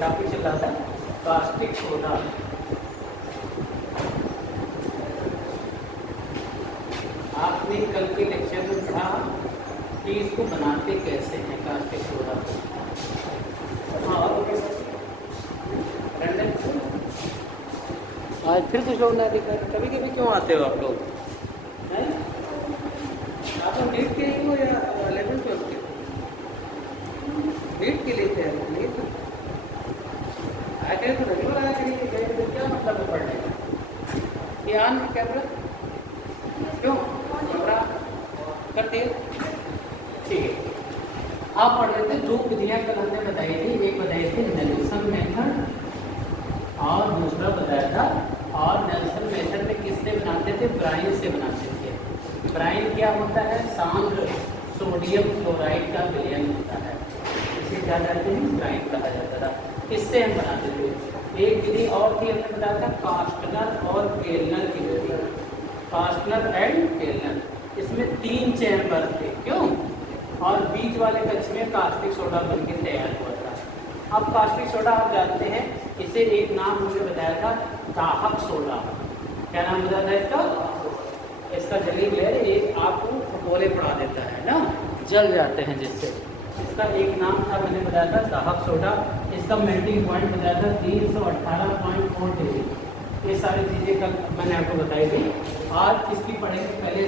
Topic चल रहा था कास्टिक सोडा। आपने कल के लेक्चर में पढ़ा कि इसको बनाते कैसे हैं कास्टिक सोडा को। आज फिर कुछ लोग ना दिखा, कभी कभी क्यों आते हो आप लोग हैं? आप लोग नीट के लिए हो या 11-12 के? नीट के लिए थे नीट आगे तो रेगुलर आया करिए, गए तो क्या मतलब है पढ़ने का? ये ऑन है कैमरा, क्यों कैमरा कर दिए? ठीक है, आप पढ़ रहे थे दो विधियाँ कल हमने बताई थी, एक बताई थी नेल्सन मेथड और दूसरा बताया था। और नेल्सन मेथड में किससे बनाते थे? ब्राइन से बनाते थे। ब्राइन क्या होता है? सांद्र सोडियम क्लोराइड का विलयन होता है, इसे क्या कहते हैं? ब्राइन कहा जाता था। इससे हम बनाते थे। एक विधि और थी, हमने बताया था कास्टनर और केल्नर की विधि, कास्टनर एंड केल्नर। इसमें 3 चैम्बर थे, क्यों? और बीच वाले कक्ष में कास्टिक सोडा बनकर तैयार हुआ था। अब कास्टिक सोडा आप जानते हैं, इसे एक नाम हमने बताया था दाहक सोडा। क्या नाम बताया था इसका? इसका जली लेयर एक आपको फकोले पड़ा देता है ना, जल जाते हैं जिससे। इसका एक नाम था, मैंने बताया था दाहक सोडा। इसका मेल्टिंग पॉइंट बताया था 318.4 डिग्री। ये सारी चीज़ें कल मैंने आपको बताई थी। आज इसकी पढ़ेंगे पहले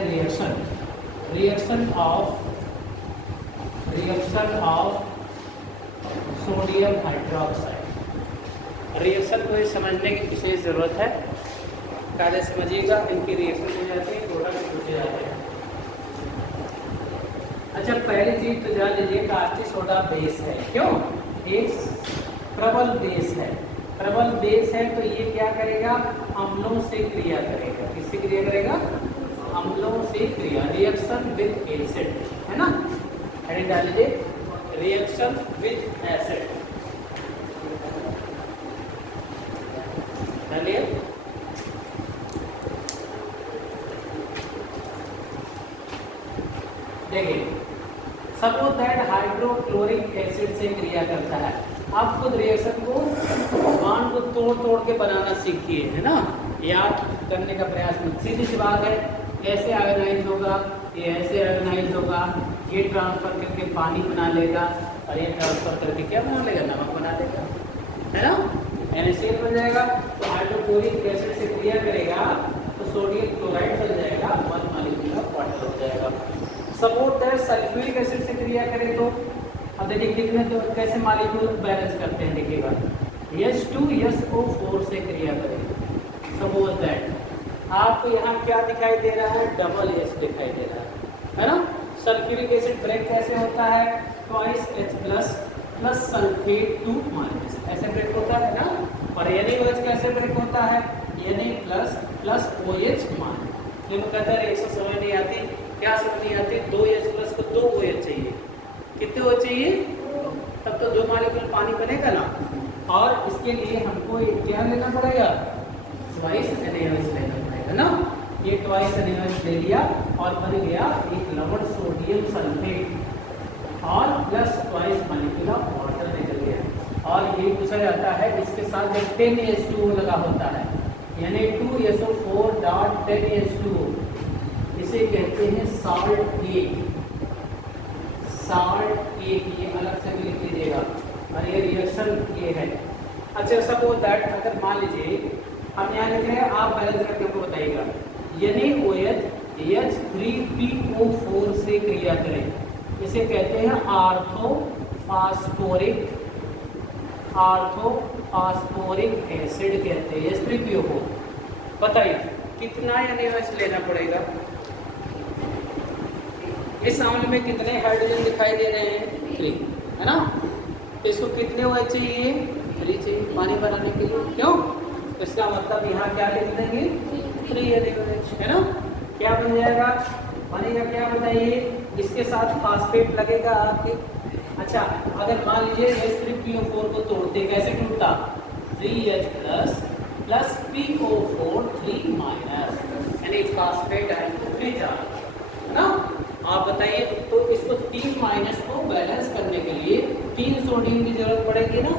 reaction of sodium hydroxide. Reaction को समझने की विशेष ज़रूरत है, पहले समझिएगा। इनकी रिएक्शन हो जाती है, प्रोडक्ट पूछे जाते हैं। अच्छा, पहली चीज तो जान लीजिए कास्टिक सोडा बेस है, क्यों? एक प्रबल बेस है। प्रबल बेस है तो ये क्या करेगा? अम्लों से क्रिया करेगा। किससे क्रिया करेगा? अम्लों से क्रिया। रिएक्शन विद एसिड, है ना? हेडिंग डाल लीजिए, रिएक्शन विद एसिड डालिए। देखिए, सपोज दैट हाइड्रोक्लोरिक एसिड से क्रिया करता है। आप खुद रिएक्शन को बॉन्ड को तोड़ के बनाना सीखिए, है ना? याद करने का प्रयास में सीधी सी बात है, ऐसे ऑर्गेनाइज होगा, ये ऐसे ऑर्गेनाइज होगा, ये ट्रांसफर करके पानी बना लेगा और ये ट्रांसफर करके क्या बना लेगा? नमक बना लेगा, है ना? NaCl बन जाएगा। तो हाइड्रोक्लोरिक एसिड से क्रिया करेगा तो सोडियम क्लोराइड बन जाएगा, 1 मॉलिक्यूल ऑफ वाटर हो जाएगा। सपोज दैट सल्फ्यूरिक एसिड से क्रिया करें तो अब देखिए कितने तो कैसे मॉलिक्यूल बैलेंस करते हैं, देखिएगा H2SO4 से क्रिया करें। सपोज दैट आपको यहाँ क्या दिखाई दे रहा है? डबल H दिखाई दे रहा है ना? सल्फ्यूरिक एसिड ब्रेक कैसे होता है? Twice H plus sulphate 2 minus, ऐसे ब्रेक होता है ना? और NaOH कैसे ब्रेक होता है? Na plus OH minus. ये कहता है रिएक्शन समझ नहीं आती, क्या समझ नहीं आती? 2H प्लस को 2 OH चाहिए। कितने OH चाहिए? तब तो 2 मॉलिक्यूल पानी बनेगा ना। और इसके लिए हमको क्या लेना पड़ेगा? ट्वाइस NaOH लेना पड़ेगा ना। ये ट्वाइस NaOH ले लिया और बन गया एक लवण सोडियम सल्फेट और plus twice molecule of water निकल गया। और ये पूछा जाता है इसके साथ जब 10H2O लगा होता है, Na2SO4 डॉट 10H2O, इसे कहते हैं साल्ट केक। ये अलग से भी लिख लीजिएगा और ये रिएक्शन ये है। अच्छा, सपोज दैट अगर मान लीजिए हम यहाँ लिख रहे हैं, आप बैलेंस करके हमको बताइएगा। NaOH H3PO4 से क्रिया करें, इसे कहते हैं आर्थोफास्फोरिक एसिड कहते हैं, H3PO4। बताइए कितना NaOH लेना पड़ेगा? इस अम्ल में कितने हाइड्रोजन दिखाई दे रहे हैं? 3, है ना? तो इसको कितने OH चाहिए? 3 चाहिए पानी बनाने के लिए, क्यों? तो इसका मतलब यहाँ क्या लिख देंगे? 3 NaOH, है ना? क्या बन जाएगा? बनेगा क्या बताइए? इसके साथ फास्फेट लगेगा आपके। अच्छा, अगर मान लीजिए H3PO4 को तोड़ते, कैसे टूटता? 3H प्लस PO4 3 माइनस, यानी फास्फेट आयन फ्री जा, है ना? आप बताइए, तो इसको 3 माइनस को बैलेंस करने के लिए 3 सोडियम की जरूरत पड़ेगी ना?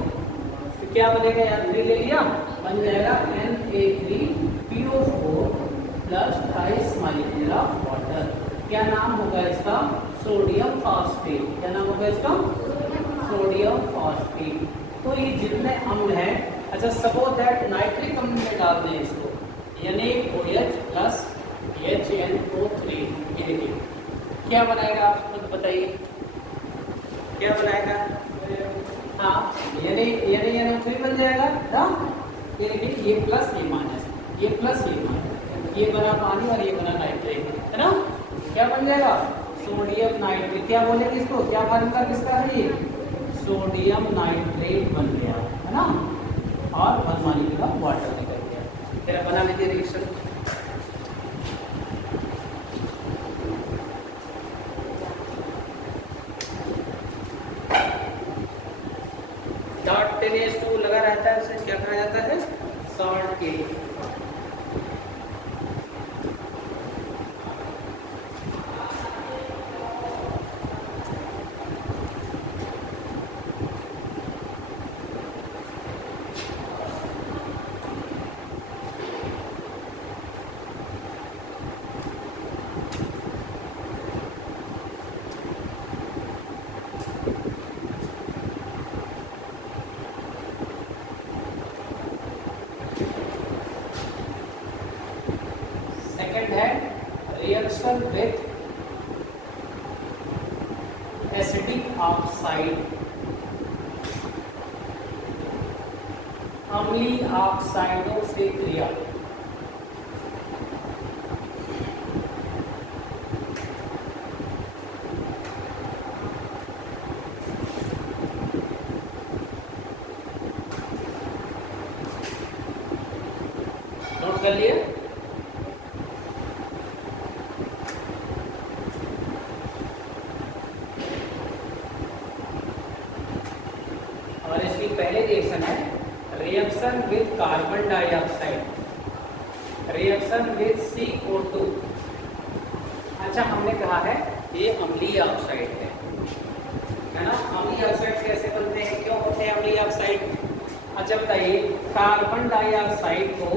क्या बनेगा यार, 3 ले लिया, बन जाएगा Na3PO4 plus 28 molecule of water. क्या नाम होगा इसका, सोडियम फॉस्फेट। क्या नाम होगा इसका, सोडियम फॉस्फेट। तो ये जितने अम्ल हैं, अच्छा सपोज दैट नाइट्रिक अम्ल में डाल दें इसको, NaOH प्लस HNO3, ये देखिए क्या बनाएगा, आप खुद बताइए क्या बनाएगा। हाँ, NaNO3 बन जाएगा ना, ये देखिए ये प्लस ये माइनस, ये प्लस ये माइनस, ये बना पानी और ये बना नाइट्रेट, है ना। क्या बन जाएगा, सोडियम नाइट्रेट। क्या बोलेंगे इसको, क्या फार्मूला किसका है ये, सोडियम नाइट्रेट बन गया, है ना, और 1 मालिक्यूल ऑफ वाटर निकल गया। फिर बना लीजिए रिएक्शन। डॉट 10H2 लगा रहता है, उसे क्या कहा जाता है, सॉल्ट के। रिएक्शन विथ एसिडिक ऑक्साइड, अम्लीय ऑक्साइडों से क्रिया। नोट कर लिए। पहले रिएक्शन है reaction with carbon dioxide, reaction with CO2। अच्छा हमने कहा है ये अम्लीय ऑक्साइड है ना। अम्लीय ऑक्साइड कैसे बनते हैं, क्यों होते हैं अम्लीय ऑक्साइड। अच्छा बताइए, कार्बन डाइऑक्साइड को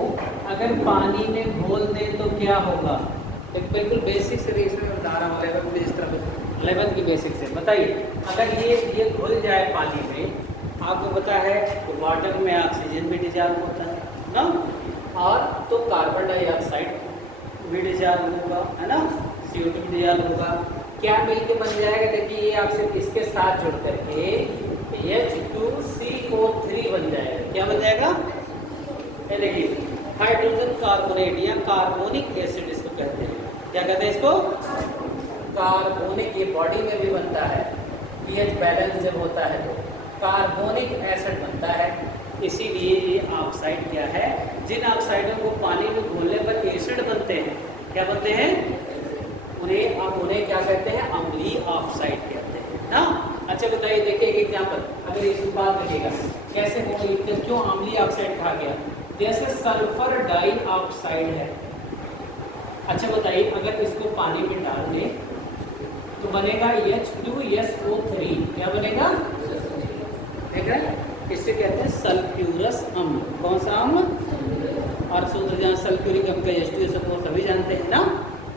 अगर पानी में घोल दें तो क्या होगा। एक बिल्कुल बेसिक से रिएक्शन में बता रहा हूँ, लेवल इस तरह लेवल की बेसिक से बताइए। अगर ये घुल जाए पानी में, आपको पता है वाटर में ऑक्सीजन भी डिजॉल्व होता है ना, और तो कार्बन डाइऑक्साइड भी डिजॉल्व होगा, है ना, CO2 भी डिजॉल्व होगा। क्या मिलके बन जाएगा, देखिए ये आपसे इसके साथ जुड़ करके H2CO3 बन जाएगा। क्या बन जाएगा, ये देखिए हाइड्रोजन कार्बोनेट या कार्बोनिक एसिड इसको कहते हैं। क्या कहते हैं इसको, कार्बोनिक। ये बॉडी में भी बनता है, pH बैलेंस जब होता है तो कार्बोनिक एसिड बनता है। इसीलिए ये ऑक्साइड क्या है, जिन ऑक्साइडों को पानी में घोलने पर एसिड बनते हैं, क्या बनते हैं, उन्हें क्या कहते हैं, अम्लीय ऑक्साइड कहते हैं ना। अच्छा बताइए, देखिए एक एग्जाम्पल, अगर इस बात देखिएगा कैसे होगी, क्यों अम्लीय ऑक्साइड कहा गया। जैसे सल्फर डाइऑक्साइड है, अच्छा बताइए अगर इसको पानी में डाल दें तो बनेगा H2SO3। क्या बनेगा, ठीक है, इसे कहते हैं सल्फ्यूरस अम्ल। कौन सा अम्ल, और सूत्र जहाँ सल्फ्यूरिक अम्ल का H2SO4 सभी जानते हैं ना।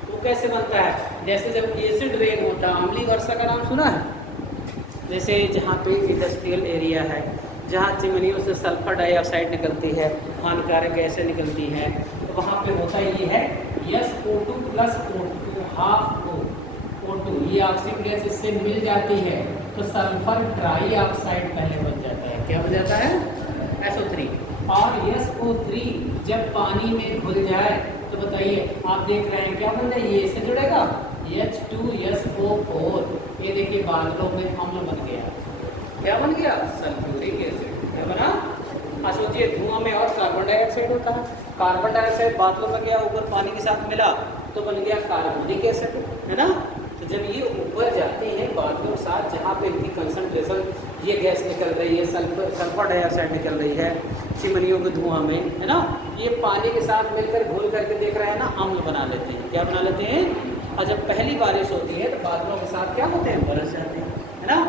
वो कैसे बनता है, जैसे जब एसिड रेन होता है, अम्लीय वर्षा का नाम सुना है। जैसे जहाँ पे इंडस्ट्रियल एरिया है, जहाँ चिमनियों से सल्फर डाइऑक्साइड निकलती है, हानिकारक गैसें निकलती हैं, तो वहाँ पे होता ये है SO2 प्लस O2, ये ऑक्सीजन गैस इससे मिल जाती है तो सल्फर ट्राई ऑक्साइड पहले बन जाता है। क्या बन जाता है, SO3। और SO3 जब पानी में घुल जाए तो बताइए, आप देख रहे हैं क्या बन जाए, ये इससे जुड़ेगा H2SO4। ये देखिए बादलों में अम्ल बन गया। क्या बन गया, सल्फ्यूरिक एसिड। क्या बना, सोचिए धुआं में और कार्बन डाइऑक्साइड होता है, कार्बन डाइऑक्साइड बादलों में गया, ऊपर पानी के साथ मिला तो बन गया कार्बोनिक एसिड, है ना। तो जब ये ऊपर जाते हैं बादलों के साथ, जहाँ पे इनकी कंसंट्रेशन, ये गैस निकल रही है, सल्फर डाइऑक्साइड निकल रही है चिमनियों के धुआं में, है ना, ये पानी के साथ मिलकर घोल करके देख रहे हैं ना, अम्ल बना लेते हैं। क्या बना लेते हैं, और जब पहली बारिश होती है तो बादलों के साथ क्या होते हैं, बरस जाते हैं, है ना।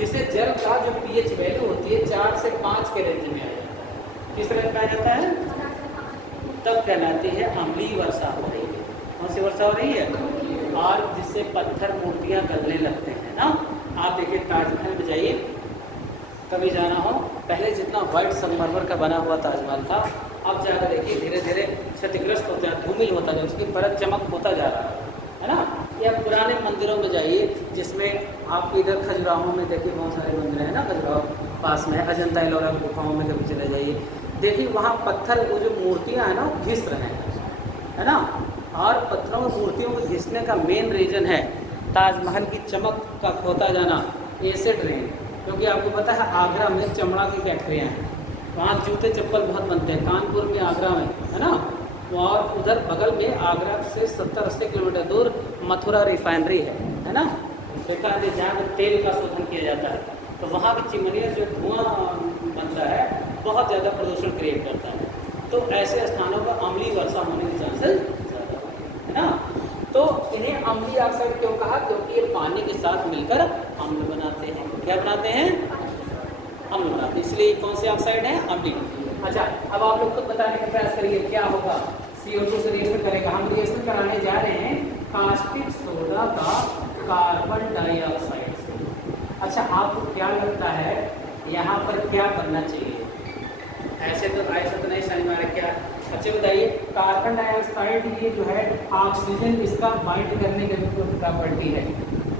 जिसे जल का जो pH वैल्यू होती है 4 से 5 के रेंज में आ जाता है। किस रेंज में आ जाता है? तब कहलाती है अम्लीय वर्षा हो रही है। कौन सी वर्षा हो रही है? और जिससे पत्थर मूर्तियाँ गलने लगते हैं ना। आप देखिए ताजमहल में जाइए, कभी जाना हो, पहले जितना वाइट संगमरमर का बना हुआ ताजमहल था, अब जाकर देखिए धीरे धीरे क्षतिग्रस्त होता है, धूमिल होता है, उसकी परत चमक होता जा रहा है ना। या पुराने मंदिरों में जाइए जिसमें आप इधर खजुराहों में देखिए बहुत सारे मंदिर हैं ना, खजुराहो पास में अजंता एलोरा गुफाओं में कभी चले जाइए, देखिए वहाँ पत्थर वो जो मूर्तियाँ हैं ना घिस रहे हैं, है ना। और पत्थरों में मूर्तियों को घिसने का मेन रीज़न है ताजमहल की चमक का खोता जाना, एसिड रेन। क्योंकि आपको पता है आगरा में चमड़ा की फैक्ट्रियाँ हैं, वहाँ जूते चप्पल बहुत बनते हैं, कानपुर में, आगरा में, है ना। और उधर बगल में आगरा से 70-80 किलोमीटर दूर मथुरा रिफाइनरी है ना। देखा है जहाँ पर तेल का शोधन किया जाता है, तो वहाँ की चिमनियाँ जो धुआं बनता है बहुत ज़्यादा प्रदूषण क्रिएट करता है। तो ऐसे स्थानों पर अम्लीय वर्षा होने के चांसेस ज़्यादा है ना। तो इन्हें अम्लीय ऑक्साइड क्यों कहा? क्योंकि ये पानी के साथ मिलकर अम्ल बनाते हैं। क्या बनाते हैं? अम्ल बनाते हैं, इसलिए कौन से ऑक्साइड हैं? अम्लीय। अच्छा, अब आप लोग खुद बताने का प्रयास करिए क्या होगा। CO2 से रिएक्शन करेगा, हम रिएक्शन कराने जा रहे हैं कास्टिक सोडा का कार्बन डाइऑक्साइड से। अच्छा, आपको क्या लगता है यहाँ पर क्या करना चाहिए? ऐसे तो नहीं समझ में आ रहा क्या? अच्छा बताइए, कार्बन डाइऑक्साइड ये जो है ऑक्सीजन इसका बाइंड करने की प्रॉपर्टी है।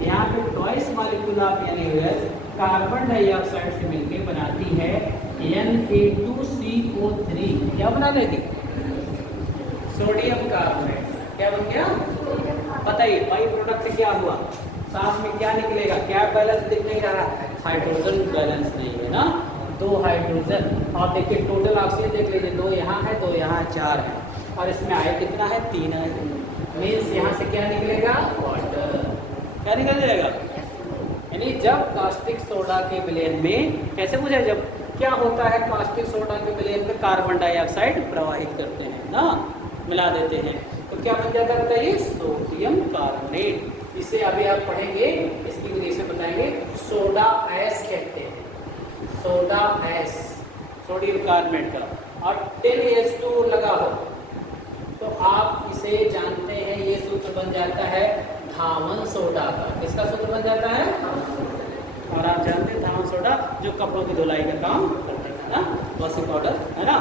यहाँ पे twice molecule of NaOH carbon dioxide से मिलकर बनाती है Na2CO3। क्या बना देगी? Sodium carbonate. क्या बन गया? बताइए बाई प्रोडक्ट क्या हुआ? साथ में क्या निकलेगा? क्या बैलेंस दिख नहीं रहा? हाइड्रोजन बैलेंस नहीं है ना, 2 हाइड्रोजन। और देखिए टोटल ऑक्सीजन देख लीजिए, 2 यहाँ है, 2 यहाँ, 4 है, और इसमें आए कितना है? 3 है। मीन्स यहाँ से क्या निकलेगा? वाटर। क्या निकल जाएगा? यानी जब कास्टिक सोडा के विलयन में, कैसे बुझे, जब क्या होता है कास्टिक सोडा के विलयन में कार्बन डाइऑक्साइड प्रवाहित करते हैं ना, मिला देते हैं, तो क्या बन जाता है बताइए? Sodium carbonate. इसे अभी आप पढ़ेंगे, इसकी रिएक्शन बताएंगे, सोडा ऐश कहते हैं, सोडा ऐश, सोडियम कार्बोनेट का। और 10H2 लगा हो तो आप इसे जानते हैं, ये सूत्र बन जाता है धावन सोडा का। किसका सूत्र बन जाता है? और आप जानते हैं धावन सोडा जो कपड़ों की धुलाई का काम करता है ना, वॉशिंग पाउडर, है ना।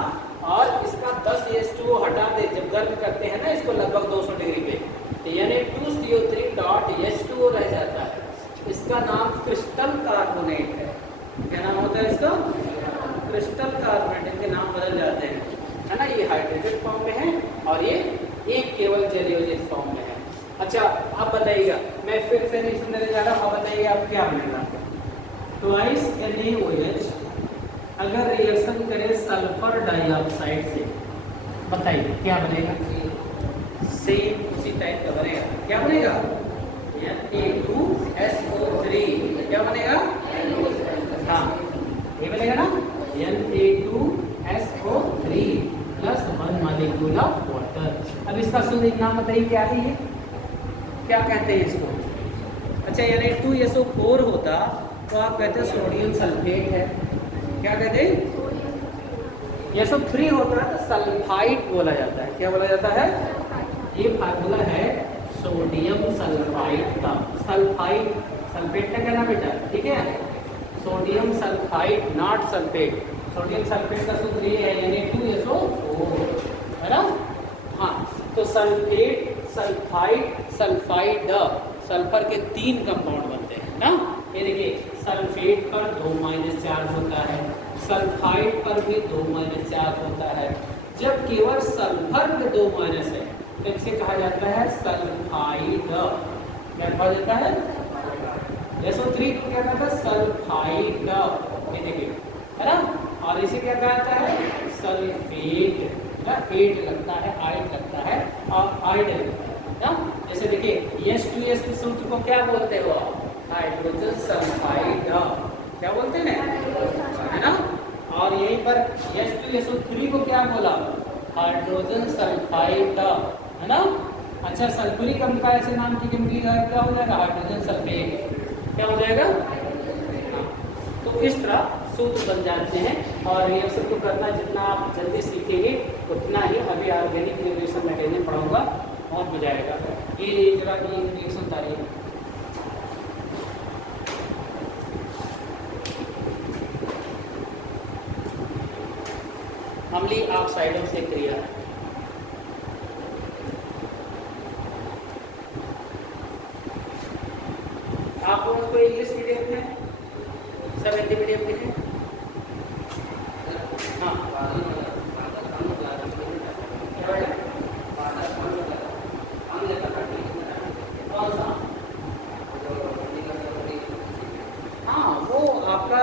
और इसका 10H2O हटा दे, जब गर्म करते हैं ना इसको लगभग 200 डिग्री पे, तो Na2CO3.H2O रह जाता है। इसका नाम क्रिस्टल कार्बोनेट है। क्या नाम होता है इसका? Crystal carbonate. इनके नाम बदल जाते हैं, है ना। ये हाइड्रेटेड फॉर्म में है और ये एक केवल जलीय फॉर्म में है। अच्छा, आप बताइएगा, मैं फिर से नहीं सुनने जा रहा हूँ, आप बताइएगा आप क्या बनेगा? ट्वाइस NaOH अगर रिएक्शन करे सल्फर डाइऑक्साइड से, बताइए क्या बनेगा? सेम उसी टाइप का बनेगा। क्या बनेगा? Na2SO3। क्या बनेगा? हाँ, ये बनेगा ना, Na2SO3 plus 1 molecule of water. अब इसका शुद्ध नाम बताइए क्या है ये? क्या कहते हैं इसको? अच्छा, Na2SO4 होता तो आप कहते हैं सोडियम सल्फेट है। क्या कहते हैं? SO3 होता है तो सल्फाइड बोला जाता है। क्या बोला जाता है? ये फार्मूला है सोडियम सल्फाइड का। सल्फाइड, सल्फेट का क्या नाम बेटा? ठीक है, sodium sulphide, not sulphate. Sodium sulphate का सूत्र ये है Na2SO4, है ना। हाँ, तो सल्फेट, सल्फाइड, सल्फाइड, सल्फर के 3 कंपाउंड बनते हैं ना। ये देखिए, सल्फेट पर 2- चार्ज होता है, सल्फाइड पर भी 2- चार्ज होता है। जब केवल सल्फर में 2- है तो इसे कहा जाता है सल्फाइड। क्या कहा जाता है? SO3 को क्या कहता है? सल्फाइड। ये देखिए, है ना। और इसे क्या कहा जाता है? सल्फेट। एट लगता है, आइड लगता है और आइड लगता है ना। जैसे देखिए H2S के सूत्र को क्या बोलते हो? Hydrogen sulphide. क्या बोलते हैं, है ना। और यहीं पर H2SO3 को क्या बोला? हाइड्रोजन सल्फाइड, है ना। अच्छा, सल्फ्यूरिक अम्ल का ऐसे नाम की केमिकल क्या हो जाएगा? Hydrogen sulphate. क्या हो जाएगा? इस तरह सूत्र बन जाते हैं और रिएक्शन को करना जितना आप जल्दी सीखेंगे उतना ही अभी ऑर्गेनिक रिएक्शन मैटेरियल पढ़ाऊंगा और मजा आएगा। ये जरा ये रिएक्शन तारीख अम्लीय ऑक्साइडों से क्रिया। आप लोगों को इंग्लिश मीडियम है, सब हिंदी मीडियम के हैं? हाँ, कौन सा? हाँ, वो आपका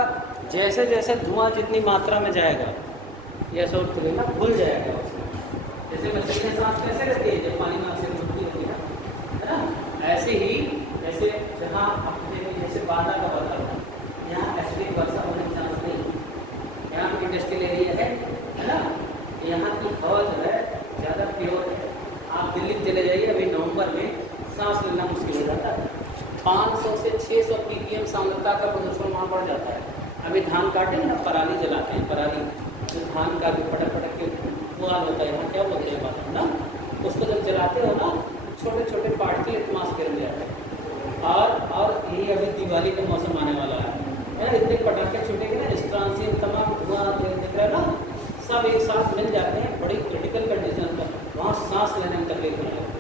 जैसे जैसे धुआं जितनी मात्रा में जाएगा यह सब तो ना घुल जाएगा उसमें। जैसे मछली में सांस कैसे रहती है जब पानी में ऑक्सीजन घुलती होती है ना, ऐसे ही जैसे जहाँ अपने जैसे बाधा का बदलाव यहाँ एसिडिक वर्षा होने की चांस नहीं, यहाँ पर इंडस्ट्रियल एरिया है ना, यहाँ की हवा जो है ज़्यादा प्योर है। आप दिल्ली चले जाइए अभी नवंबर में सांस लेना मुश्किल हो जाता है, 500 से 600 ppm सांद्रता का प्रदूषण वहाँ बढ़ जाता है। अभी धान काटेंगे ना, पराली जलाते हैं, पराली जो धान का भी पटक पटक के धुआं होता है, यहाँ क्या बोलते हैं बात ना, उसको जब जलाते हो ना छोटे छोटे पार्टिकल एटमॉस्फेयर में जाते हैं। और यही अभी दिवाली का मौसम आने वाला है ना, इतने पटाखे छूटेंगे ना, स्ट्रांसियन तमाम धुआं दिख रहा है ना, सब एक साथ मिल जाते हैं बड़ी क्रिटिकल कंडीशन पर, वहाँ सांस लेने में तकलीफ नहीं होती।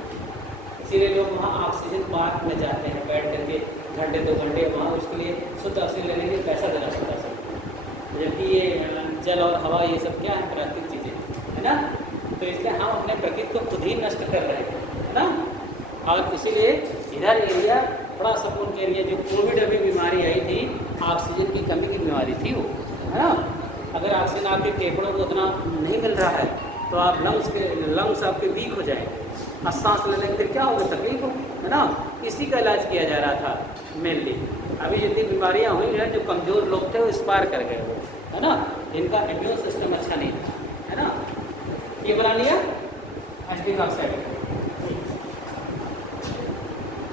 इसीलिए लोग वहाँ ऑक्सीजन पार्क में जाते हैं बैठ करके घंटे 2 घंटे वहाँ उसके लिए शुद्ध ऑक्सीजन लेने के लिए पैसा देना पड़ता है। जबकि ये जल और हवा ये सब क्या है, प्राकृतिक चीज़ें है ना, तो इसलिए हम अपने प्रकृति को खुद ही नष्ट कर रहे हैं, है ना। और इसीलिए इधर एरिया बड़ा सकून के एरिया, जो कोविड अभी बीमारी आई थी ऑक्सीजन की कमी की बीमारी थी वो, है ना। अगर ऑक्सीजन आपके फेफड़ों को उतना नहीं मिल रहा है तो आप लंग्स आपके वीक हो जाएंगे और सांस लेने के फिर क्या होगा, तकलीफ होगी, है ना। इसी का इलाज किया जा रहा था मेनली। अभी जितनी बीमारियां हुई हैं जो कमज़ोर लोग थे वो एक्सपायर कर गए वो, है ना, इनका इम्यून सिस्टम अच्छा नहीं था, है ना। ये बना लिया एसिटिक ऑक्साइड।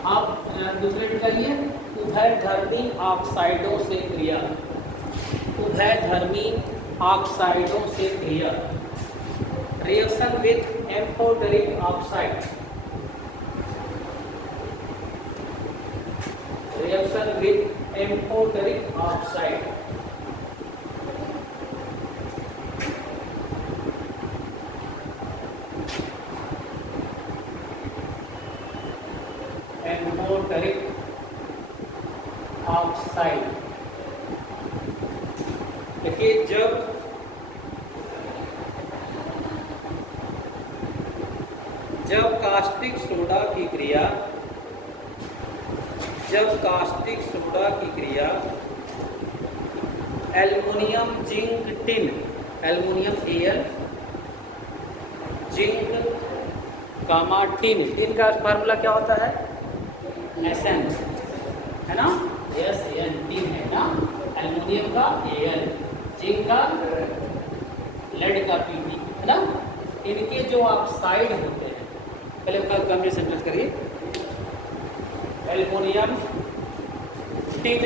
आप दूसरे निकालिए, उभयधर्मी ऑक्साइडों से क्रिया। उभयधर्मी ऑक्साइडों से क्रिया, reaction with amphoteric oxide, reaction with amphoteric oxide. Amphoteric oxide. देखिए जब कास्टिक सोडा की क्रिया, जब कास्टिक सोडा की क्रिया aluminium zinc tin, aluminium Al zinc gamma tin, tin का फार्मूला क्या होता है, Sn, है ना, Sn टिन है ना, एल्युमिनियम का Al, जिंक का लेड का Pp, है ना। इनके जो ऑक्साइड होते हैं, पहले कंप्लीट सेंटेंस करिए, एल्युमिनियम टिन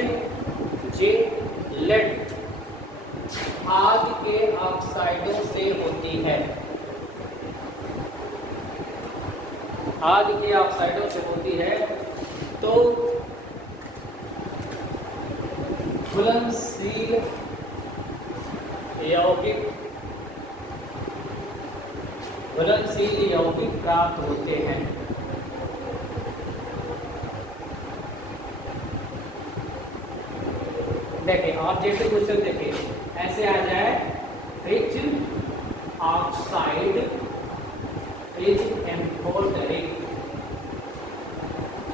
जिंक लेड आग के ऑक्साइडों से होती है, आग के ऑक्साइडों से होती है, तो घुलनशील यौगिक, घुलनशील यौगिक प्राप्त होते हैं। देखिए ऑब्जेक्टिव क्वेश्चन देखिए, ऐसे आ जाए, rich oxide is amphoteric,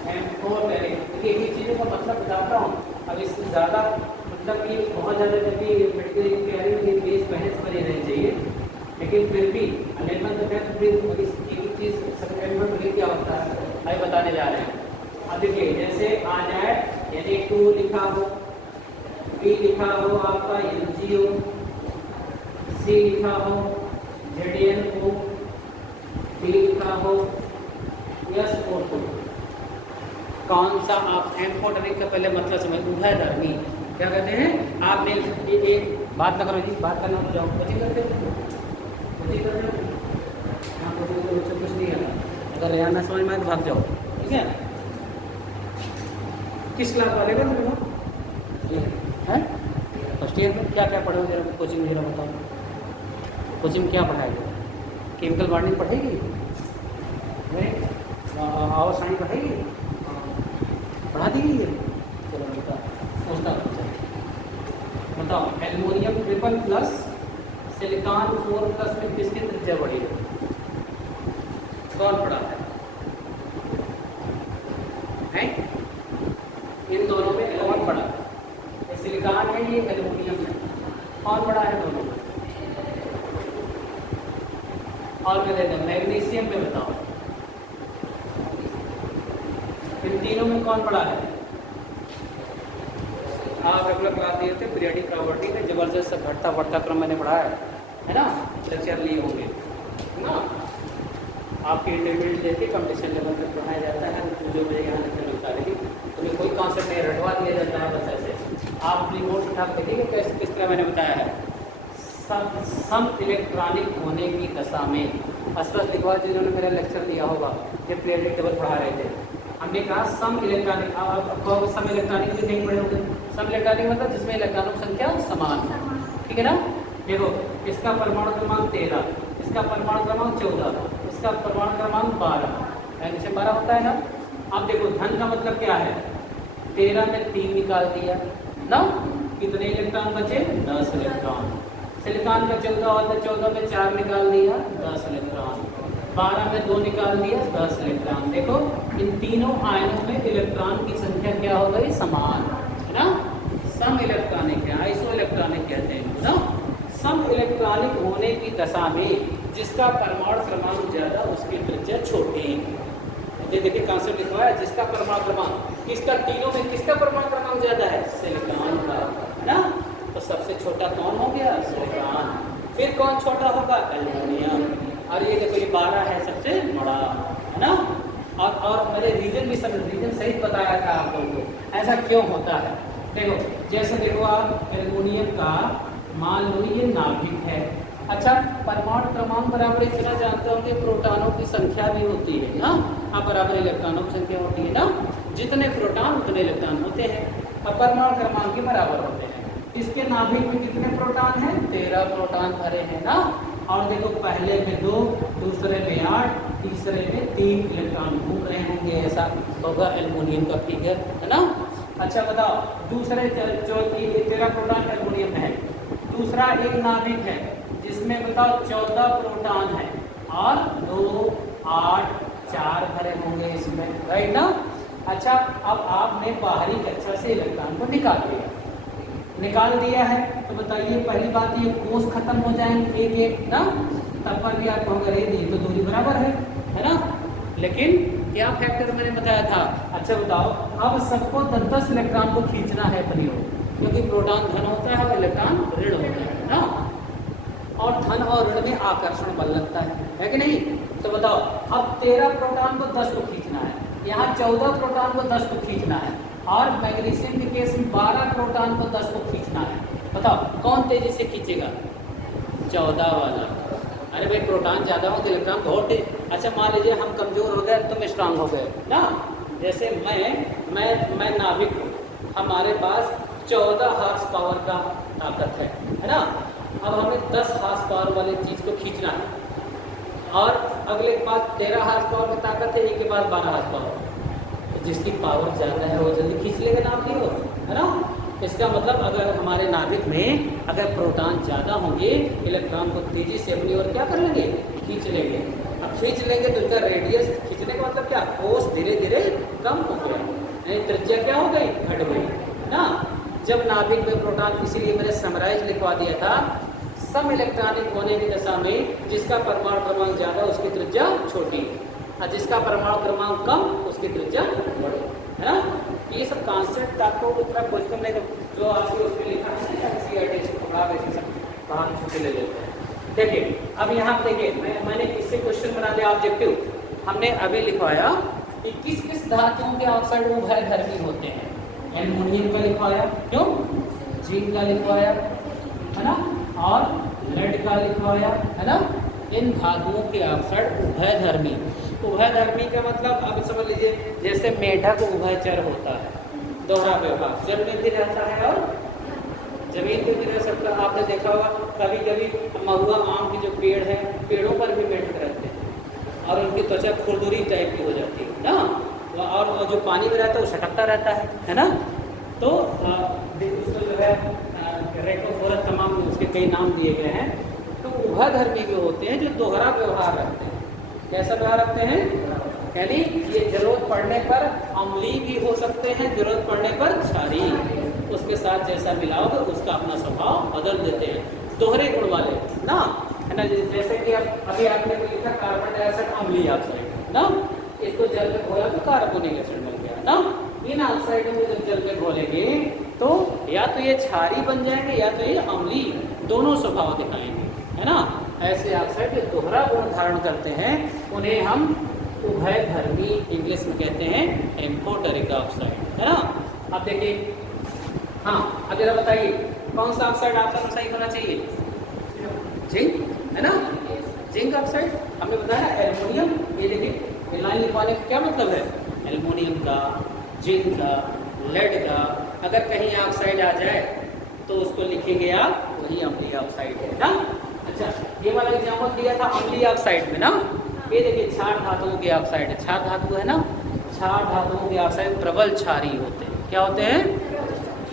amphoteric. देखिए ये चीज़ों का मतलब बताता हूँ, अब इससे ज़्यादा मतलब कि बहुत ज़्यादा जब भी मेडिकल की तैयारी में बेस पहले से बनी रहनी चाहिए, लेकिन फिर भी अलेमन तो मैं फिर इस एक चीज़ एम्फोटेरिक क्या होता है अभी बताने जा रहे हैं। अब देखिए जैसे आ जाए, यदि 2 लिखा हो, B लिखा हो आपका NGO, C लिखा हो ZnO, D लिखा हो SO2, कौन सा आप एम्फोटेरिक का पहले मतलब समझ, उभयधर्मी, क्या कहते हैं? आपने एक बात ना करो जी, बात करना तो जाओ, कोचिंग करते हो, कोचिंग कर रहे हो, हाँ कोचिंग तो बच्चों कुछ नहीं है, अगर यहाँ ना समझ में आए तो भाग जाओ, ठीक है? किस क्लास वाले का तुम लोग हैं? फर्स्ट ईयर में क्या क्या पढ़ोगे जरा कोचिंग में जरा बताओ, कोचिंग क्या पढ़ाएगा? केमिकल बॉन्डिंग पढ़ेगी, और साइंस पढ़ेगी, पढ़ा दी गई है? चलो बताओ aluminium triple plus silicon 4 plus में किसकी त्रिज्या बड़ी है? कौन पढ़ा है? इन दोनों में कौन पढ़ा? ये सिलिकॉन है, ये एल्युमिनियम है, कौन पढ़ा है दोनों में? और मैं देता हूँ मैग्नीशियम में, बताओ इन तीनों में कौन पढ़ा है? आप रेगुलर क्लास दिए थे पीरियडिक प्रॉपर्टी में, जबरदस्त घटता बढ़ता क्रम मैंने पढ़ाया है ना, लेक्चर लिए होंगे ना, आपके इंटरमीडिएट देके कंपटीशन लेवल तक पढ़ाया जाता है, जो मुझे यहाँ लेक्चर मिलता है, लेकिन तुम्हें कोई कॉन्सेप्ट नहीं रटवा दिया जाता है बस ऐसे। आप अपनी नोट्स उठा के देखिए कैसे किस तरह मैंने बताया है। सम इलेक्ट्रॉनिक होने की दशा में, स्पष्ट लिखवा जिन्होंने मेरा लेक्चर दिया होगा जब पीरियडिक टेबल पढ़ा रहे थे, हमने कहा सम इलेक्ट्रॉनिक, अब सम इलेक्ट्रॉनिक भी नहीं पढ़े होंगे। सम इलेक्ट्रॉनिक मतलब जिसमें इलेक्ट्रॉनों की संख्या समान है, ठीक है ना? देखो इसका परमाणु क्रमांक 13, इसका परमाणु क्रमांक 14, इसका परमाणु क्रमांक 12, यानी से 12 होता है ना। अब देखो धन का मतलब क्या है? 13 में 3 निकाल दिया ना, कितने इलेक्ट्रॉन बचे? 10 इलेक्ट्रॉन। सिलिकॉन का 14 होता है, 14 में 4 निकाल दिया, 10 इलेक्ट्रॉन। 12 में 2 निकाल दिया, 10 इलेक्ट्रॉन। देखो इन तीनों आयनों में इलेक्ट्रॉन की संख्या क्या हो गई? समान, है ना? सम इलेक्ट्रॉनिक है, आइसो इलेक्ट्रॉनिक कहते हैं ना। सम इलेक्ट्रॉनिक होने की दशा में जिसका परमाणु क्रमांक ज्यादा उसकी त्रिज्या छोटी। ये देखिए कॉन्सेप्ट लिखा है, जिसका परमाणु क्रमांक, किसका, तीनों में किसका परमाणु क्रमांक ज्यादा है? सिलिकॉन का, है ना? तो सबसे छोटा कौन हो गया? सिलिकॉन। फिर कौन छोटा होगा? एल्युमिनियम। और ये देखो ये 12 है सबसे बड़ा, है ना? और मैंने रीजन भी सब रीजन सही बताया था आप लोगों को, ऐसा क्यों होता है। देखो जैसे देखो आप एल्युमिनियम का मान लो ये नाभिक है, अच्छा परमाणु क्रमांक बराबर इतना जानते होंगे, प्रोटॉनों की संख्या भी होती है ना, अब बराबर इलेक्ट्रॉनों की संख्या होती है ना, जितने प्रोटॉन उतने इलेक्ट्रॉन होते हैं, अब परमाणु क्रमांक के बराबर होते हैं। इसके नाभिक में कितने प्रोटॉन हैं? 13 प्रोटॉन भरे हैं ना। और देखो पहले में 2, दूसरे में 8, तीसरे में 3 इलेक्ट्रॉन घूम रहे होंगे, ऐसा होगा एल्युमिनियम का फिगर, है ना। अच्छा बताओ दूसरे 13 प्रोटॉन एल्युमिनियम में है, दूसरा एक नाभिक है जिसमें बताओ 14 प्रोटॉन है और 2, 8, 4 भरे होंगे इसमें, राइट ना। अच्छा अब आपने बाहरी कक्षा से इलेक्ट्रॉन को निकाल दिया है, तो बताइए पहली बात ये कोष खत्म हो जाएंगे एक एक ना, तब पर भी आप कहोगे अरे ये तो दूरी बराबर है ना। लेकिन क्या फैक्टर मैंने बताया था? अच्छा बताओ अब सबको 10-10 इलेक्ट्रॉन को खींचना है अपनी ओर, क्योंकि प्रोटॉन धन होता है और इलेक्ट्रॉन ऋण होता है ना, और धन और ऋण में आकर्षण बल लगता है कि नहीं। तो बताओ अब 13 प्रोटॉन को 10 को खींचना है, यहाँ 14 प्रोटॉन को 10 को खींचना है, और मैग्नीशियम के केस में 12 प्रोटॉन को 10 को खींचना है। बताओ कौन तेजी से खींचेगा? 14 वाला। अरे भाई प्रोटॉन ज़्यादा हो तो इलेक्ट्रॉन बहुत है। अच्छा मान लीजिए हम कमज़ोर हो गए, तुम स्ट्रांग हो गए ना, जैसे मैं नाभिक हूँ, हमारे पास 14 हार्स पावर का ताकत है ना। अब हमें 10 हार्स पावर वाली चीज़ को खींचना है, और अगले के पास 13 हार्स पावर की ताकत है, एक के पास 12 हार्स पावर, तो जिसकी पावर ज़्यादा है वो जल्दी खींच लेगा नाभिक को, है ना। इसका मतलब अगर हमारे नाभिक में अगर प्रोटॉन ज़्यादा होंगे, इलेक्ट्रॉन को तेज़ी से अपनी ओर क्या कर लेंगे? खींच लेंगे। अब खींच लेंगे तो इसका रेडियस, खींचने का मतलब क्या? कोष धीरे धीरे कम हो गया, यानी त्रिज्या क्या हो गई? घट गई ना। जब नाभिक में प्रोटॉन, इसीलिए मैंने समराइज लिखवा दिया था, सम इलेक्ट्रॉनिक होने की दशा में जिसका परमाणु क्रमांक ज़्यादा उसकी त्रिज्या छोटी है, और जिसका परमाणु क्रमांक कम उसकी त्रिज्या बड़ी, है ना। ये सब कॉन्सेप्ट आपको उतना क्वेश्चन नहीं, जो आपको उसमें लिखा है ना NCERT से पढ़ा वैसे सब कहाँ छुट्टी ले लेते हैं। देखिए अब यहाँ देखिए मैंने इससे क्वेश्चन बना दिया ऑब्जेक्टिव। हमने अभी लिखवाया कि किस किस धातुओं के ऑक्साइड उभयधर्मी होते हैं, एल्युमिनियम का लिखवाया, क्यों? जिंक का लिखवाया, है ना, और लेड का लिखवाया, है ना। इन धातुओं के ऑक्साइड उभयधर्मी। उभयधर्मी का मतलब अब समझ लीजिए, जैसे मेढक उभयचर होता है, दोहरा व्यवहार, जल में भी रहता है और जमीन पे भी रह सकता है। आपने देखा होगा कभी कभी महुआ आम के जो पेड़ है, पेड़ों पर भी मेढक रहते हैं और उनकी त्वचा खुरदुरी टाइप की हो जाती है ना, और जो पानी में रहता है वो सटकता रहता है ना। तो उसको जो है रेकोफोरस, तमाम उसके कई नाम दिए गए हैं। तो उभयधर्मी जो होते हैं, जो दोहरा व्यवहार रखते हैं। कैसा व्यवहार रखते हैं? यानी ये जरूरत पड़ने पर अम्लीय भी हो सकते हैं, जरूरत पड़ने पर क्षारीय, उसके साथ जैसा मिलाओगे उसका अपना स्वभाव बदल देते हैं। दोहरे गुण वाले ना, है ना। जैसे कि अभी आपने को लिखा कार्बन डाइऑक्साइड अम्लीय ऑक्साइड ना, इसको जल में घोला तो कार्बोनिक एसिड बन गया ना। इन ऑक्साइड में जब जल में घोलेंगे तो या तो ये क्षारीय बन जाएंगे या तो ये अम्लीय, दोनों स्वभाव दिखाएंगे, है ना। ऐसे ऑक्साइड जो दोहरा गुण धारण करते हैं उन्हें हम उभयधर्मी इंग्लिश में कहते हैं एम्फोटेरिक ऑक्साइड, है ना। अब देखिए, हाँ अब जरा बताइए कौन सा ऑक्साइड आपका सही होना चाहिए? जिंक, है ना। जिंक ऑक्साइड हमने बताया। एल्युमिनियम, ये देखिए लाइन लिखवाने का क्या मतलब है? एल्युमिनियम का, जिंक का, लेड का, अगर कहीं ऑक्साइड आ जाए तो उसको लिखेंगे आप, वही अम्लीय ऑक्साइड है ना। अच्छा, ये वाला एग्जाम्पल दिया था अम्लीय ऑक्साइड में ना। ये देखिए क्षार धातुओं के ऑक्साइड है, क्षार धातु है ना। क्षार धातुओं के ऑक्साइड प्रबल क्षारीय होते हैं। क्या होते हैं?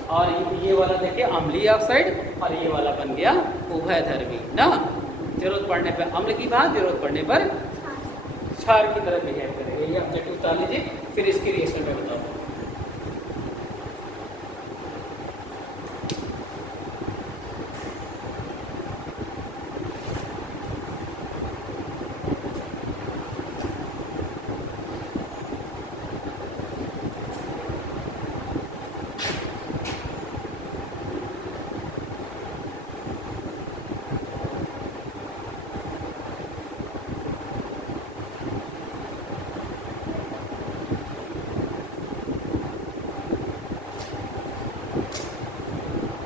और ये वाला देखिए अम्लीय ऑक्साइड, और ये वाला बन गया उभयधर्मी ना। जरूरत पड़ने पर अम्ल की बात, जरूरत पड़ने पर क्षार की तरह बिहेव करेगा। ये ऑब्जेक्टिव उतार लीजिए, फिर इसकी रिएक्शन में बताओ।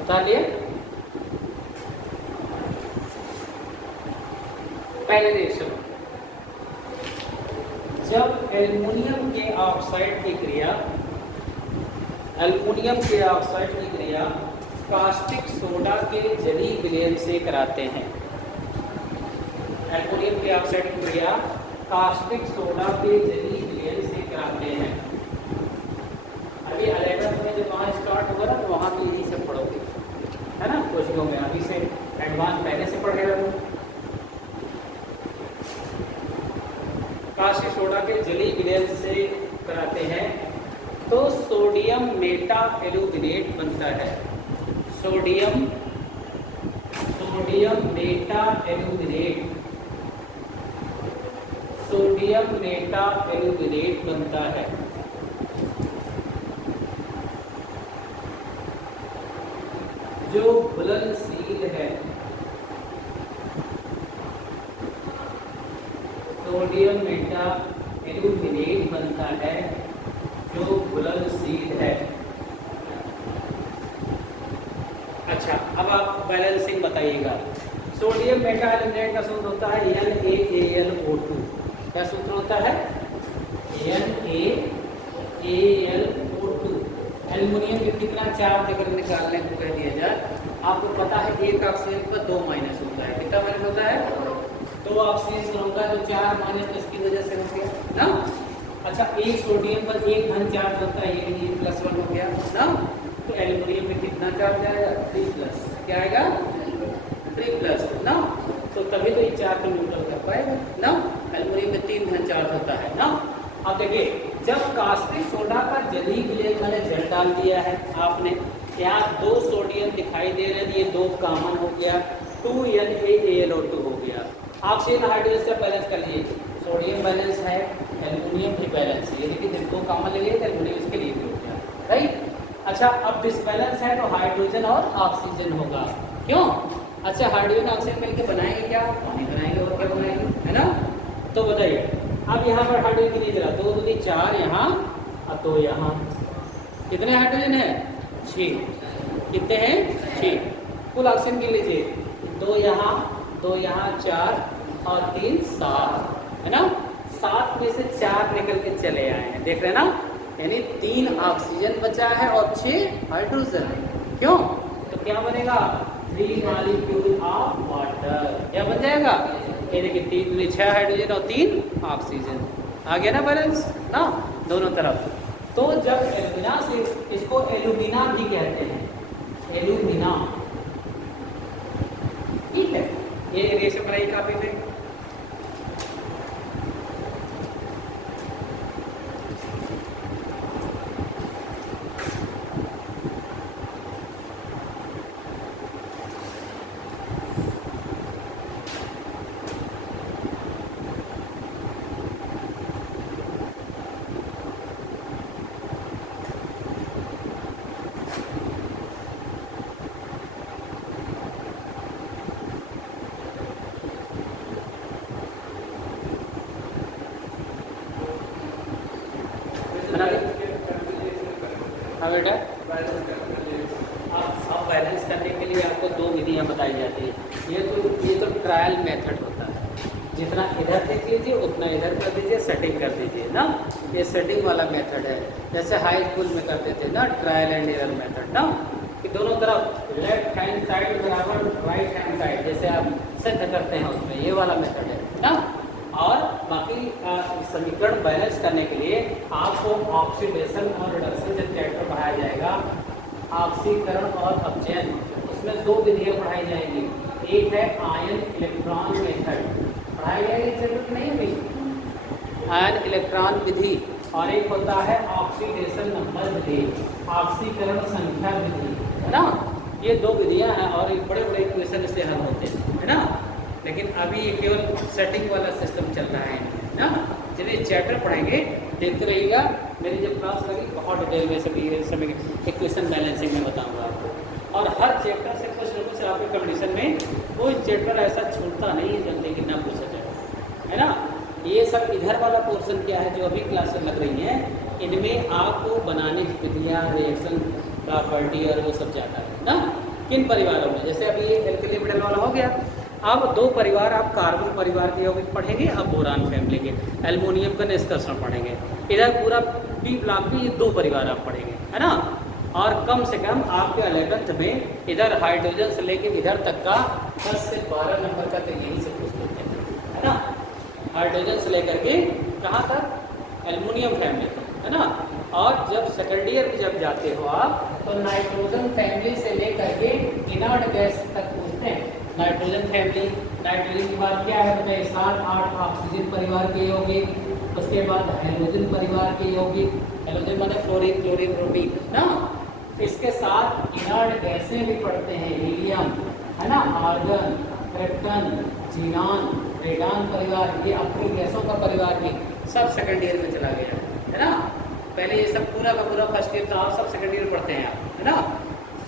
उतार लिए? पहले रिएक्शन, जब एल्युमिनियम के ऑक्साइड की क्रिया, एल्युमिनियम के ऑक्साइड की क्रिया कास्टिक सोडा के जलीय विलयन से कराते हैं। एल्युमिनियम के ऑक्साइड की क्रिया कास्टिक सोडा के जलीय विलयन से कराते हैं। अभी 11th में जब वहाँ स्टार्ट होगा ना तो वहाँ भी यही सब पढ़ोगे, है ना। कोशिशों में अभी से एडवांस पहले से पढ़े रहो। कास्टिक सोडा के जलीय विलयन से कराते हैं तो सोडियम मेटा एल्यूमिनेट बनता है। Sodium Meta aluminate, sodium Meta aluminate बनता है। जो घुलनशील है, सोडियम मेटा एल्यूमिनेट बनता है जो घुलनशील है। अच्छा, अब आप बैलेंसिंग बताइएगा। सोडियम मेटा एल्यूमिनेट का सूत्र होता है NaAlO2। क्या सूत्र होता है? NaAlO2। एल्युमिनियम में कितना चार्ज अगर निकालने को कह दिया जाए, आपको पता है एक ऑक्सीजन पर 2 माइनस होता है। कितना माइनस होता है? 2 ऑक्सीजन होगा तो 4 माइनस इसकी वजह से हो गया ना। अच्छा, एक सोडियम पर 1 धन चार्ज होता है, ये +1 हो गया ना। तो एल्युमिनियम में कितना चार्ज आएगा? 3+। क्या आएगा? 3+ ना। तो तभी तो ये 4 को न्यूट्रल कर पाएगा ना। एल्युमिनियम में 3 धन चार्ज होता है ना। अब देखिए, जब कास्टिक सोडा का जलीय विलयन मैंने जल डाल दिया है आपने, यहाँ 2 सोडियम दिखाई दे रहे हैं, ये 2 कॉमन हो गया, 2NaAlO2 हो गया। ऑक्सीजन हाइड्रोजन से बैलेंस कर लीजिए, सोडियम बैलेंस है, एल्युमिनियम भी बैलेंस है। ये देखिए जब 2 कॉमन ले लिए तो एल्युमिनियम इसके लिए भी हो गया, राइट। अच्छा, अब डिसबैलेंस है तो हाइड्रोजन और ऑक्सीजन होगा। क्यों? अच्छा, हाइड्रोजन ऑक्सीजन मिलकर बनाएंगे क्या? पानी बनाएंगे, और क्या बनाएंगे, है ना। तो बताइए, अब यहाँ पर हाइड्रोजन की नहीं जला, 2 दूनी 4 यहाँ और 2 यहाँ, कितने हाइड्रोजन है? 6। कितने हैं? 6। कुल ऑक्सीजन गिन लीजिए, 2 यहाँ, 2 यहाँ, 4 और 3 7, है ना। 7 में से 4 निकल के चले आए हैं, देख रहे हैं ना। यानी 3 ऑक्सीजन बचा है और 6 हाइड्रोजन। क्यों? तो क्या बनेगा? 3 मॉलिक्यूल ऑफ वाटर। क्या बन जाएगा? ये देखिए 3 में 6 हाइड्रोजन और 3 ऑक्सीजन। आ गया ना बैलेंस ना दोनों तरफ। तो जब एल्यूमिना से, इसको एल्यूमिना भी कहते हैं, एल्यूमिना, ठीक है। ये रेशम बनाई काफी में। हाँ बेटा, अब बैलेंस करने के लिए आपको 2 विधियाँ बताई जाती है। ये तो ट्रायल मेथड होता है, जितना इधर देख लीजिए उतना इधर कर दीजिए, सेटिंग कर दीजिए ना। ये सेटिंग वाला मेथड है, जैसे हाई स्कूल में करते थे ना, ट्रायल एंड एरर मेथड ना, कि दोनों तरफ लेफ्ट हैंड साइड बराबर राइट हैंड साइड, जैसे आप सिद्ध करते हैं उसमें, ये वाला मेथड है ना। और बाकी समीकरण बैलेंस करने के लिए आपको ऑक्सीडेशन और रिडक्शन जब चैप्टर पढ़ाया जाएगा, ऑक्सीकरण और अपचयन, उसमें 2 विधियाँ पढ़ाई जाएंगी। एक है आयन इलेक्ट्रॉन मेथड, पढ़ाया जाएगा चैप्टर नहीं अभी, आयन इलेक्ट्रॉन विधि, और एक होता है ऑक्सीडेशन नंबर विधि, ऑक्सीकरण संख्या विधि, है ना। ये 2 विधियाँ हैं और एक बड़े बड़े इक्वेशन से हल होते हैं, है ना। लेकिन अभी ये केवल सेटिंग वाला सिस्टम चल रहा है ना। जब ये चैप्टर पढ़ेंगे देखते रहिएगा, मेरी जब क्लास लगी बहुत डिटेल में सभी इक्वेशन बैलेंसिंग में बताऊंगा आपको। और हर चैप्टर से कुछ न कुछ आपके कंडीशन में, कोई चैप्टर ऐसा छूटता नहीं है जल्दी कि ना पूछा जाए, है ना। ये सब इधर वाला पोर्शन क्या है जो अभी क्लासेस लग रही हैं, इनमें आपको बनाने की विधियाँ, रिएक्शन प्रॉपर्टी और वो सब जाता है ना। किन परिवारों में, जैसे अभी ये एल्किली मेटल वाला हो गया, अब 2 परिवार आप कार्बन परिवार के यौगिक पढ़ेंगे, अब बोरान फैमिली के, एल्युमिनियम का निष्कर्षण पढ़ेंगे। इधर पूरा पी ब्लॉक के ये 2 परिवार आप पढ़ेंगे, है ना। और कम से कम आपके 11th में इधर हाइड्रोजन से लेके इधर तक का 10 से 12 नंबर का तो यही से पूछ लेते हैं, है ना। हाइड्रोजन से लेकर के कहाँ तक? एल्युमिनियम फैमिली तक, है ना। और जब सेकेंड ईयर में जब जाते हो आप, तो नाइट्रोजन फैमिली से लेकर के इनर्ट गैस तक पूछते हैं। नाइट्रोजन फैमिली, नाइट्रोजन के बाद क्या है बताइए? 7-8 ऑक्सीजन परिवार के यौगिक, उसके बाद हाइड्रोजन परिवार के यौगिक, हाइड्रोजन माने फ्लोरीन, क्लोरीन, ब्रोमीन ना। इसके साथ इनर्ट गैसें भी पढ़ते हैं, हीलियम, है ना, आर्गन, क्रिप्टन, जीनान, रेडान परिवार, ये अपनी गैसों का परिवार भी सब सेकेंड ईयर में चला गया, है ना। पहले ये सब पूरा का पूरा फर्स्ट ईयर था, आप सब सेकेंड ईयर पढ़ते हैं आप, है ना।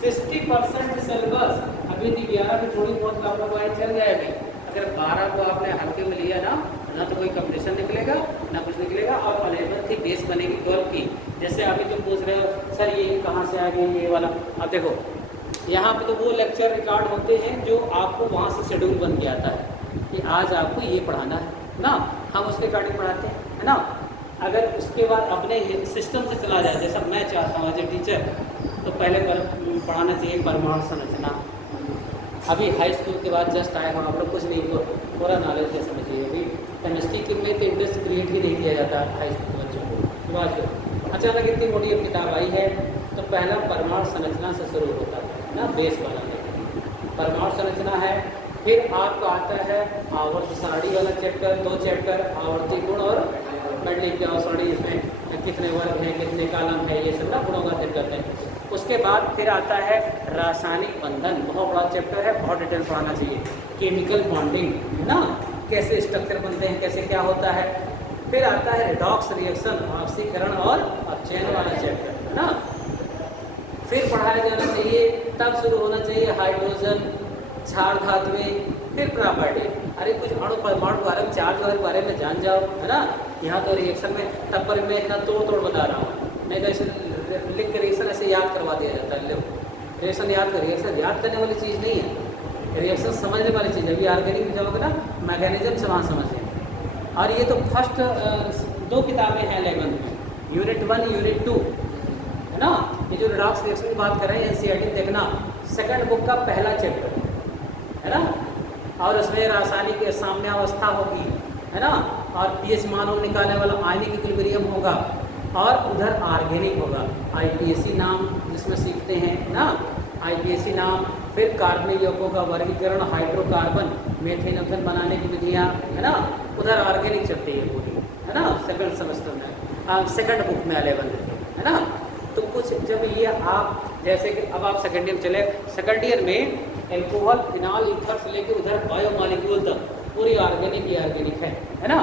60% सिलेबस अभी भी 11 में थोड़ी बहुत लापरवाही चल जाएगी। अगर 12 को आपने हल्के में लिया ना तो कोई कंपटीशन निकलेगा ना कुछ निकलेगा, और 11th की बेस बनेगी 12 की। जैसे अभी तुम पूछ रहे हो सर ये कहाँ से आ गई ये वाला, अब देखो यहाँ पे तो वो लेक्चर रिकॉर्ड होते हैं जो आपको वहाँ से शेड्यूल बन के आता है कि आज आपको ये पढ़ाना है ना, हम उसके अकॉर्डिंग पढ़ाते हैं, है ना। अगर उसके बाद अपने सिस्टम से चला जाए, जैसा मैं चाहता हूँ एज ए टीचर, तो पहले पढ़ाना चाहिए परमाणु संरचना। अभी हाई स्कूल के बाद जस्ट आए हो आप लोग, कुछ नहीं को पूरा नॉलेज है समझिए। अभी केमिस्ट्री में तो इंटरेस्ट क्रिएट ही नहीं किया जाता हाई स्कूल के बच्चों को। आज अचानक इतनी मोटी अब किताब आई है, तो पहला परमाणु संरचना से शुरू होता है ना, बेस वाला परमाणु संरचना है। फिर आपका आता है आवर्त सारणी वाला चैप्टर, 2 चैप्टर, आवर्ती गुण और मेंडलिक सारणी, इसमें कितने वर्ग हैं, कितने कालम है, ये सब ना गुणों का अध्ययन करते हैं। उसके बाद फिर आता है रासायनिक बंधन, बहुत बड़ा चैप्टर है, बहुत डिटेल पढ़ाना चाहिए। केमिकल बॉन्डिंग, है ना, कैसे स्ट्रक्चर बनते हैं, कैसे क्या होता है। फिर आता है रिडॉक्स रिएक्शन, ऑक्सीकरण और अपचयन वाला चैप्टर, है ना। फिर पढ़ाया जाना चाहिए, तब शुरू होना चाहिए हाइड्रोजन, क्षार धातुएं, फिर प्रॉपर्टी। अरे कुछ अणु परमाणु बारे में, चार्ज के बारे में जान जाओ, है ना। यहाँ तो रिएक्शन में तब पर मैं इतना तोड़ बता रहा हूँ, नहीं तो ऐसे लिख के रिएक्शन ऐसे याद करवा दिया जाता है। लो रिएक्शन याद कर, रिएक्शन याद करने वाली चीज़ नहीं है, रिएक्शन समझने वाली चीज़ है। अभी ऑर्गेनिक में जाओगे ना मैकेनिज्म से वहाँ समझेंगे। और ये तो फर्स्ट 2 किताबें हैं 11th में, यूनिट 1 यूनिट 2 है ना। ये जो रिडॉक्स रिएक्शन की बात कर रहे हैं एनसीईआरटी में देखना, सेकंड बुक का पहला चैप्टर है ना। और उसमें रासायनिक साम्यावस्था होगी है ना, और पीएच मान निकालने वाला आयनिक इक्विलिब्रियम होगा, और उधर ऑर्गेनिक होगा। आईपीएसी नाम जिसमें सीखते हैं ना, आईपीएसी नाम, फिर कार्बनिक यौगिकों का वर्गीकरण, हाइड्रोकार्बन, मेथेनोथेन बनाने की विधियाँ है ना, उधर ऑर्गेनिक चलती है पूरी है ना। सेकंड सेमेस्टर में सेकंड बुक में 11th है ना। तो कुछ जब ये आप जैसे कि अब आप सेकेंड ईयर में चले, सेकंड ईयर में एल्कोहल फिनॉल ईथर से लेके उधर बायोमॉलिक्यूल तक पूरी ऑर्गेनिक ही ऑर्गेनिक है ना।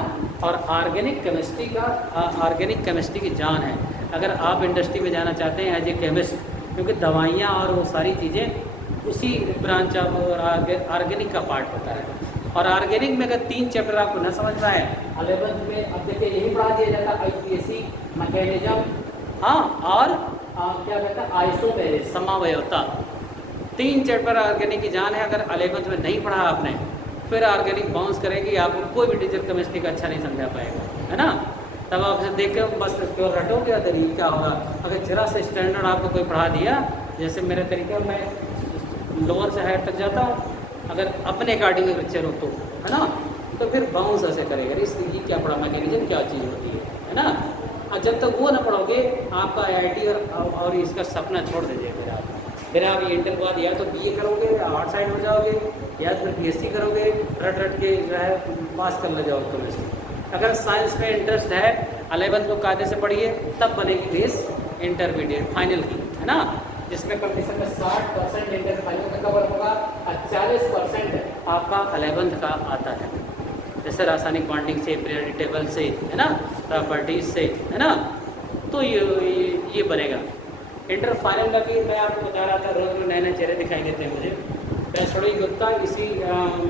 और ऑर्गेनिक केमिस्ट्री का ऑर्गेनिक केमिस्ट्री की जान है। अगर आप इंडस्ट्री में जाना चाहते हैं एज ए केमिस्ट, क्योंकि दवाइयाँ और वो सारी चीज़ें उसी ब्रांच ऑफ ऑर्गेनिक का पार्ट होता है। और ऑर्गेनिक में अगर 3 चैप्टर आपको न समझ में आए 11th में, अब देखिए यही पढ़ा दिया जाता है आईपीएसी, मैकेनिज्म, हाँ, और क्या कहता है आइसोमेरिज, समावयवता। 3 चैप्टर ऑर्गेनिक की जान है। अगर 11th में नहीं पढ़ा आपने, फिर ऑर्गेनिक बाउंस करेगी, आपको कोई भी टीचर केमिस्ट्री का अच्छा नहीं समझा पाएगा है ना। तब आप इसे देख के बस क्यों रटोगे, अगर ये क्या होगा। अगर जरा से स्टैंडर्ड आपको कोई पढ़ा दिया, जैसे मेरे तरीके मैं लोअर से हायर तक जाता हूँ, अगर अपने अकॉर्डिंग लेक्चर हो तो है ना, तो फिर बाउंस ऐसे करेगा, इसलिए क्या पढ़ा, मैकेनिज्म क्या चीज़ होती है ना। और जब तक वो ना पढ़ोगे आपका आईआईटी और इसका सपना छोड़ दीजिए। फिर आप ये इंटर के बाद या तो बीए करोगे, आर्ट साइड हो जाओगे, या फिर पीएचडी करोगे, रट के जो है पास कर ले जाओ केमिस्ट्री। अगर साइंस में इंटरेस्ट है 11th को कायदे से पढ़िए, तब बनेगी बेस इंटरमीडिएट फाइनल की है ना, जिसमें कंपटीशन में 60% इंटर फाइनल का कवर होगा और 40% आपका 11th का आता है। जैसे रासायनिक बॉन्डिंग से, पीरियोडिक टेबल से है ना, प्रॉपर्टीज से है ना, तो ये बनेगा। इंटर फाइनल का कि मैं आपको बता रहा था, रोज नए नए चेहरे दिखाई देते हैं मुझे। बैसोड़ी गुप्ता इसी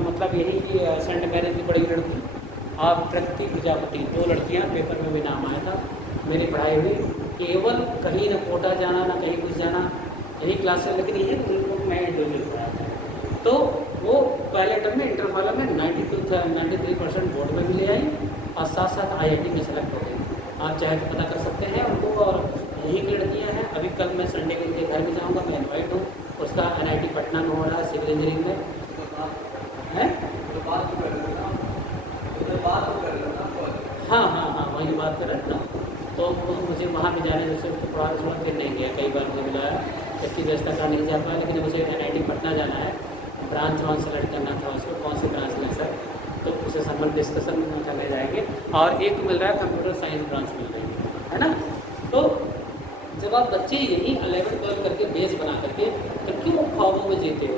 मतलब यही की सेंट मैरिज की बड़ी लड़की, और प्रकृति प्रजापति, 2 लड़कियां, पेपर में भी नाम आया था मेरी पढ़ाई हुई। केवल कहीं ना कोटा जाना ना कहीं कुछ जाना, यही क्लास है। लेकिन ये मैं इंडिविजुअल पढ़ाया था, तो वो पहले टर्म में इंटर फाइनल में 93% बोर्ड में भी ले आई, और साथ साथ आईआईटी में सेलेक्ट हो गई। आप चाहे तो पता कर सकते हैं उनको। और यही लड़कियां हैं। अभी कल मैं संडे के लिए घर में जाऊंगा, मैं इनवाइट हूँ, उसका एनआईटी पटना में हो रहा है, सिविल इंजीनियरिंग में है। हाँ हाँ हाँ, वही बात कर रहे हैं ना। तो मुझे वहाँ पे जाने से उसको पढ़ा छोड़ा फिर नहीं गया, कई बार मुझे मिलाया, इसकी व्यवस्था का नहीं जा पाया। लेकिन मुझे एनआईटी पटना जाना है, ब्रांच वहाँ सेलेक्ट करना था उसको, कौन सी ब्रांच में सर, तो उसे संबंध डिस्कशन करने जाएंगे। और एक मिल रहा है कंप्यूटर साइंस ब्रांच मिल रही है ना। तो जब आप बच्चे यही 11th 12 करके बेस बना करके, तो क्यों ख्वाबों में जीते हो।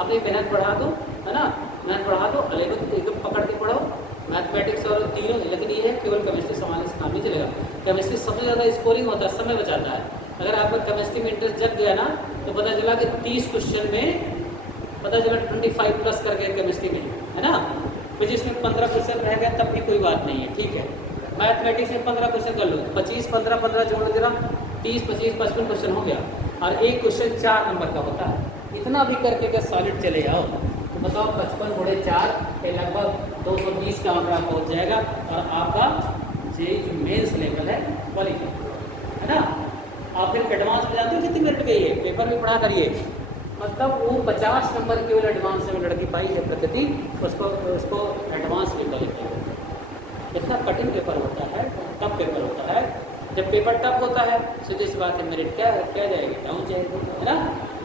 आपने मेहनत बढ़ा दो है ना, मेहनत बढ़ा दो, 11th को एकदम पकड़ के पढ़ो, मैथमेटिक्स और तीनों। लेकिन ये है केवल केमिस्ट्री संभालने से काम नहीं चलेगा। केमिस्ट्री सबसे ज़्यादा स्कोरिंग होता है, समय बचाता है। अगर आपका केमिस्ट्री में इंटरेस्ट जग गया ना, तो पता चला कि 30 क्वेश्चन में पता चला 25+ कर गए केमिस्ट्री में है ना। फिजिक्स में 15 क्वेश्चन रह गए, तब भी कोई बात नहीं है, ठीक है। मैथमेटिक्स में 15 क्वेश्चन कर लो, 25 15 15 जोड़ देना, 30 25 55 क्वेश्चन हो गया। और एक क्वेश्चन 4 नंबर का होता है। इतना भी करके अगर सॉलिड चले जाओ तो बताओ 55 गुणे 4 पे लगभग 220 का आंकड़ा पहुँच जाएगा, और आपका जेईई जो मेंस लेवल है क्वालिफाई है ना। आप फिर एडवांस में जानते हो कितनी मिनट गई है, पेपर भी पढ़ा करिए। मतलब वो 50 नंबर केवल एडवांस में लड़की पाई है प्रकृति, उसको एडवांस में क्वालिफाई होता है। इतना कठिन पेपर होता है, टफ पेपर होता है। जब पेपर टफ होता है, सीधी सी बात है, मेरिट क्या जाएगी, डाउन जाएगी है ना।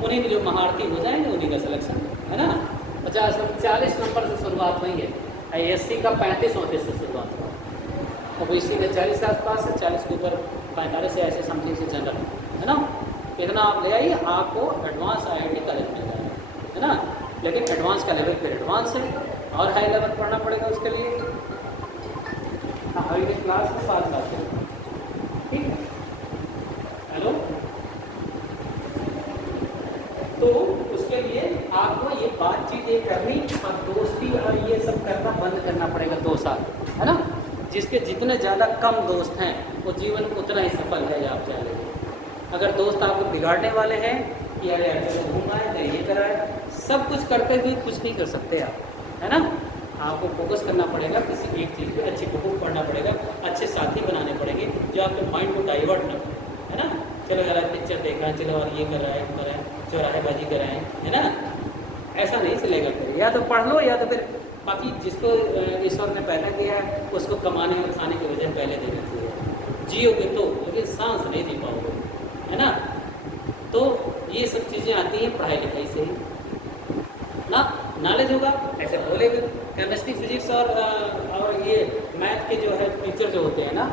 उन्हीं में जो महारथी हो जाएंगे उन्हीं का सिलेक्शन है ना। 40 नंबर से शुरुआत हुई है, आईएससी का 35-39 से शुरुआत हुआ, ओबीसी का 40 के आसपास है, 40 के ऊपर 45 से ऐसे समथिंग से जनरल है ना। इतना आप ले आइए, आपको एडवांस आईआईटी कॉलेज मिल जाएगा है ना। लेकिन एडवांस का लेवल फिर एडवांस है, और हाई लेवल पढ़ना पड़ेगा उसके लिए। अभी क्लास में बात करते हैं, ठीक है। हेलो, तो उसके लिए आपको ये बातचीत ये करनी और दोस्ती और ये सब करना बंद करना पड़ेगा 2 साल है ना। जिसके जितने ज़्यादा कम दोस्त हैं वो जीवन में उतना ही सफल है, आप जानेंगे अगर दोस्त आपको बिगाड़ने वाले हैं कि अरे यार चलो घूम आए तो ये कराए, सब कुछ करते हुए कुछ नहीं कर सकते आप, है ना। आपको फोकस करना पड़ेगा किसी एक चीज़ पे, अच्छी बुक पढ़ना पड़ेगा, अच्छे साथी बनाने पड़ेंगे जो आपके माइंड को डाइवर्ट ना करें, है ना। चलो यार पिक्चर देख रहा है, चलो और ये कर रहा है, कर रहा है, चौराहेबाजी कर रहे हैं, है ना। ऐसा नहीं चलेगा फिर, या तो पढ़ लो या तो फिर बाकी जिसको ईश्वर ने पहले दिया है उसको कमाने और खाने की वजह पहले देनी चाहिए। जियोगे तो, लेकिन सांस नहीं जी पाओगे, है ना। तो ये सब चीज़ें आती हैं पढ़ाई लिखाई से ही ना। नॉलेज होगा ऐसे बोलेंगे। केमिस्ट्री फिजिक्स और ये मैथ के जो है टीचर जो होते हैं ना,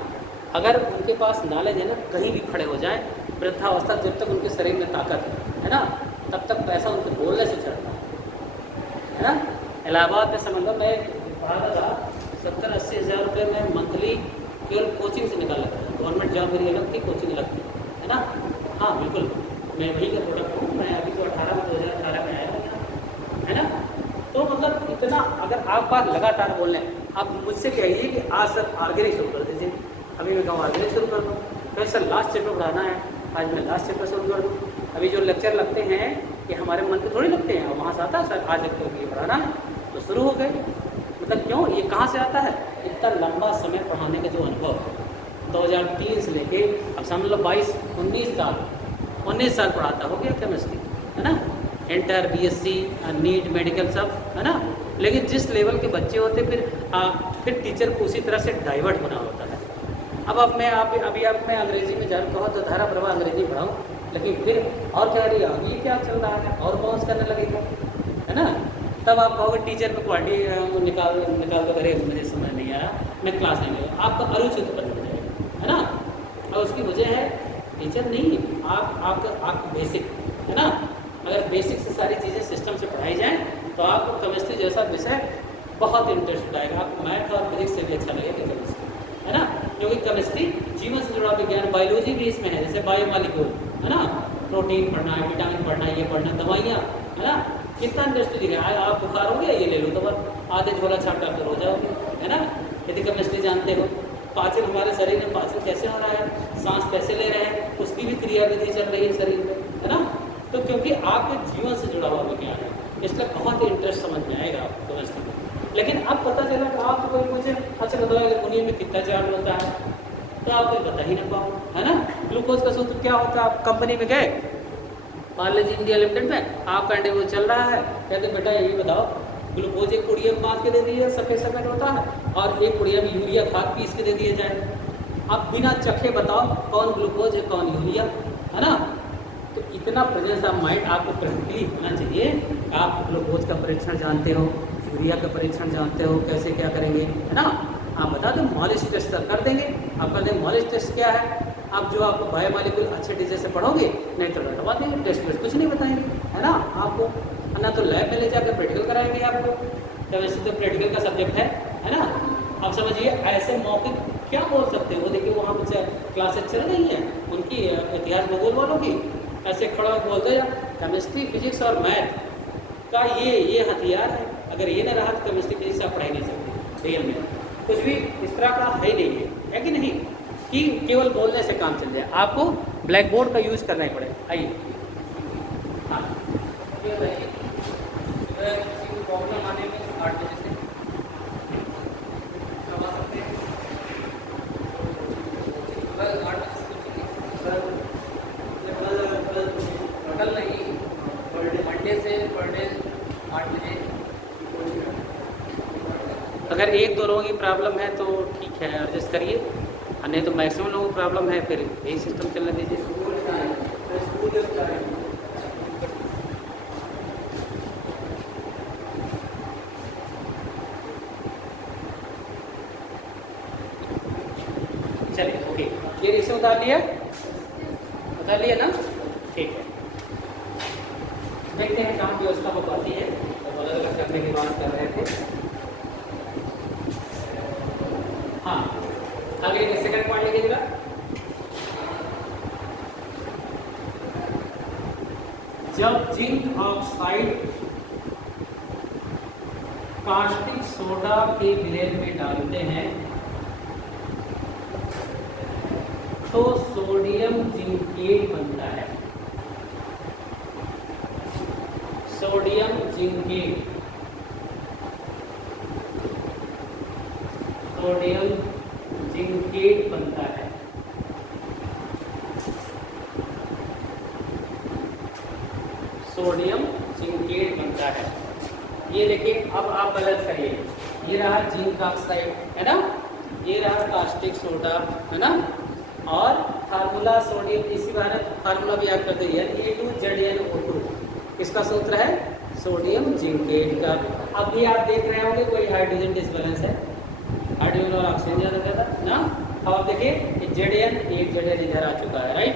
अगर उनके पास नॉलेज है ना, कहीं भी खड़े हो जाएं, वृद्धावस्था जब तक उनके शरीर में ताकत है ना, तब तक पैसा उनके बोलने से चढ़ता है ना। इलाहाबाद में समझ लो मैं पढ़ाता था, 70-80 हज़ार रुपये में मंथली केवल कोचिंग से निकाल लेता था। गवर्नमेंट जॉब मेरी अलग थी, कोचिंग अलग थी, है ना। हाँ बिल्कुल, मैं वही का प्रोडक्ट हूँ। मैं अभी तो 2018 में आया हूँ, है ना। तो मतलब इतना अगर आप बात लगातार बोल रहे हैं, आप मुझसे कहिए कि आज सर ऑर्गेनिक शुरू कर दीजिए, अभी मैं कहूँ ऑर्गेनिक शुरू कर दूँ, फिर सर लास्ट चैप्टर पढ़ाना है, आज मैं लास्ट चैप्टर शुरू कर दूँ। अभी जो लेक्चर लगते हैं ये हमारे मन के थोड़ी लगते हैं, और वहाँ से आता है सर आज लेक्चर ये पढ़ाना है, तो शुरू हो गए। मतलब क्यों, ये कहाँ से आता है, इतना लंबा समय पढ़ाने का जो अनुभव है। 2003 से लेके अब समझ लो 19 साल पढ़ाता हो गया केमिस्ट्री, है ना। इंटर, बीएससी, नीट, मेडिकल सब, है ना। लेकिन जिस लेवल के बच्चे होते फिर टीचर को उसी तरह से डाइवर्ट होना होता है। अब मैं मैं अंग्रेजी में जान कहूँ तो धारा प्रवाह अंग्रेजी पढ़ाऊँ, लेकिन फिर और क्या रही है, ये क्या चल रहा है, और बाउंस करने लगेगा, है ना। तब आप कहोगे टीचर में क्वालिटी निकाल कर अरे मुझे समझ नहीं आया, मैं क्लास नहीं ले, आपका अरुचि उत्पन्न हो जाएगा, है ना। और उसकी वजह है टीचर नहीं, आपका बेसिक, है ना। अगर बेसिक से सारी चीज़ें सिस्टम से पढ़ाई जाएँ तो आपको केमिस्ट्री जैसा विषय बहुत इंटरेस्ट आएगा। आपको मैथ और फिजिक्स से भी अच्छा लगेगा केमिस्ट्री, है ना। क्योंकि केमिस्ट्री जीवन से जुड़ा विज्ञान, बायोलॉजी भी इसमें है, जैसे बायोमॉलिक्यूल, है ना। प्रोटीन पढ़ना है, विटामिन पढ़ना है, ये पढ़ना, दवाइयाँ, है ना। कितना इंटरेस्ट दिखा है, आप बुखार हो गया ये ले लो तो बस आधे झोला छाप कर हो जाओगे, है ना। यदि केमिस्ट्री जानते हो, पाचन हमारे शरीर में पाचन कैसे हो रहा है, सांस कैसे ले रहे हैं, उसकी भी क्रियाविधि चल रही है शरीर में, है ना। तो क्योंकि आपके जीवन से जुड़ा हुआ विज्ञान है, इसलिए बहुत ही इंटरेस्ट समझ में आएगा आपको केमिस्ट्री में। लेकिन अब पता चला कि आप कोई पूछे अच्छा बताओ एल्युमिनियम में कितना चार्ज होता है, तो आप कोई बता ही ना पाओ, है ना। ग्लूकोज का सूत्र क्या होता है, आप कंपनी में गए, मान लीजिए इंडिया लिमिटेड में आपका इंटरव्यू चल रहा है, कहते बेटा ये बताओ ग्लूकोज एक पुड़िया में बांध के दे दिए सफ़ेद होता है, और एक पुड़िया में यूरिया खाद पीस के दे दिए जाए, अब बिना चखे बताओ कौन ग्लूकोज है कौन यूरिया, है ना। तो इतना प्रेजेंस ऑफ माइंड आपको प्रैक्टिकली होना चाहिए। आप ग्लूकोज का परीक्षण जानते हो, यूरिया का परीक्षण जानते हो, कैसे क्या करेंगे, है ना। आप बता दो मॉलिश टेस्ट कर देंगे, आप कर देंगे मॉलिश टेस्ट क्या है। आप जो आपको बायोमॉलिक्यूल अच्छे टीचर से पढ़ोगे, नहीं तो रटवा देंगे, टेस्ट में कुछ नहीं बताएंगे, है ना। आपको ना तो लैब में ले जाकर प्रैक्टिकल कराएंगे आपको, तो वैसे तो प्रैक्टिकल का सब्जेक्ट है ना। आप समझिए ऐसे मौके क्या बोल सकते हो, देखिए वहाँ पर क्लासेस चल रही हैं उनकी इतिहास भूगोल वालों की, ऐसे खड़ा बोल दो या केमिस्ट्री फिजिक्स और मैथ का ये हथियार है, अगर ये ना रहा तो केमिस्ट्री फिजिक्स आप पढ़ाई नहीं सकते रियल में, कुछ भी इस तरह का है नहीं है कि नहीं, कि केवल बोलने से काम चल जाए, आपको ब्लैक बोर्ड का यूज़ करना ही पड़ेगा। आइए, हाँ ये बताइए प्रॉब्लम आने में 8 बजे से करवा सकते हैं, कल 8 बजे से सर, कल नहीं मंडे से पर डे 8 बजे। अगर 1-2 लोगों की प्रॉब्लम है तो ठीक है एडजस्ट करिए, नहीं तो मैक्सिमम लोगों को प्रॉब्लम है, फिर यही सिस्टम चलने दीजिए। चलिए ओके, ये इसे उतार लिया ना, ठीक है। देखते हैं काम व्यवस्था को पाती है, तो अलग अलग करने की बात कर रहे थे। हाँ आगे सेकंड पॉइंट लिखिएगा, जब जिंक ऑक्साइड कास्टिक सोडा के विलेन में डालते हैं तो सोडियम जिंकेट बनता है, सोडियम जिंकेट, सोडियम जिंकेट बनता है। सोडियम जिंकेट बनता है। ये देखिए, अब आप बैलेंस करिए, ये रहा जिंक ऑक्साइड है ना, ये रहा कास्टिक सोडा है ना, और फार्मूला सोडियम, इसी बारे फार्मूला भी याद करते हैं, Na2ZnO2 किसका सूत्र है, सोडियम जिंकेट का। अब भी आप देख रहे होंगे कोई हाइड्रोजन डिसबैलेंस है, हाइड्रोजन और ऑक्सीजन ज़्यादा ज़्यादा ना। अब आप देखिए Zn, एक Zn इधर आ चुका है, राइट,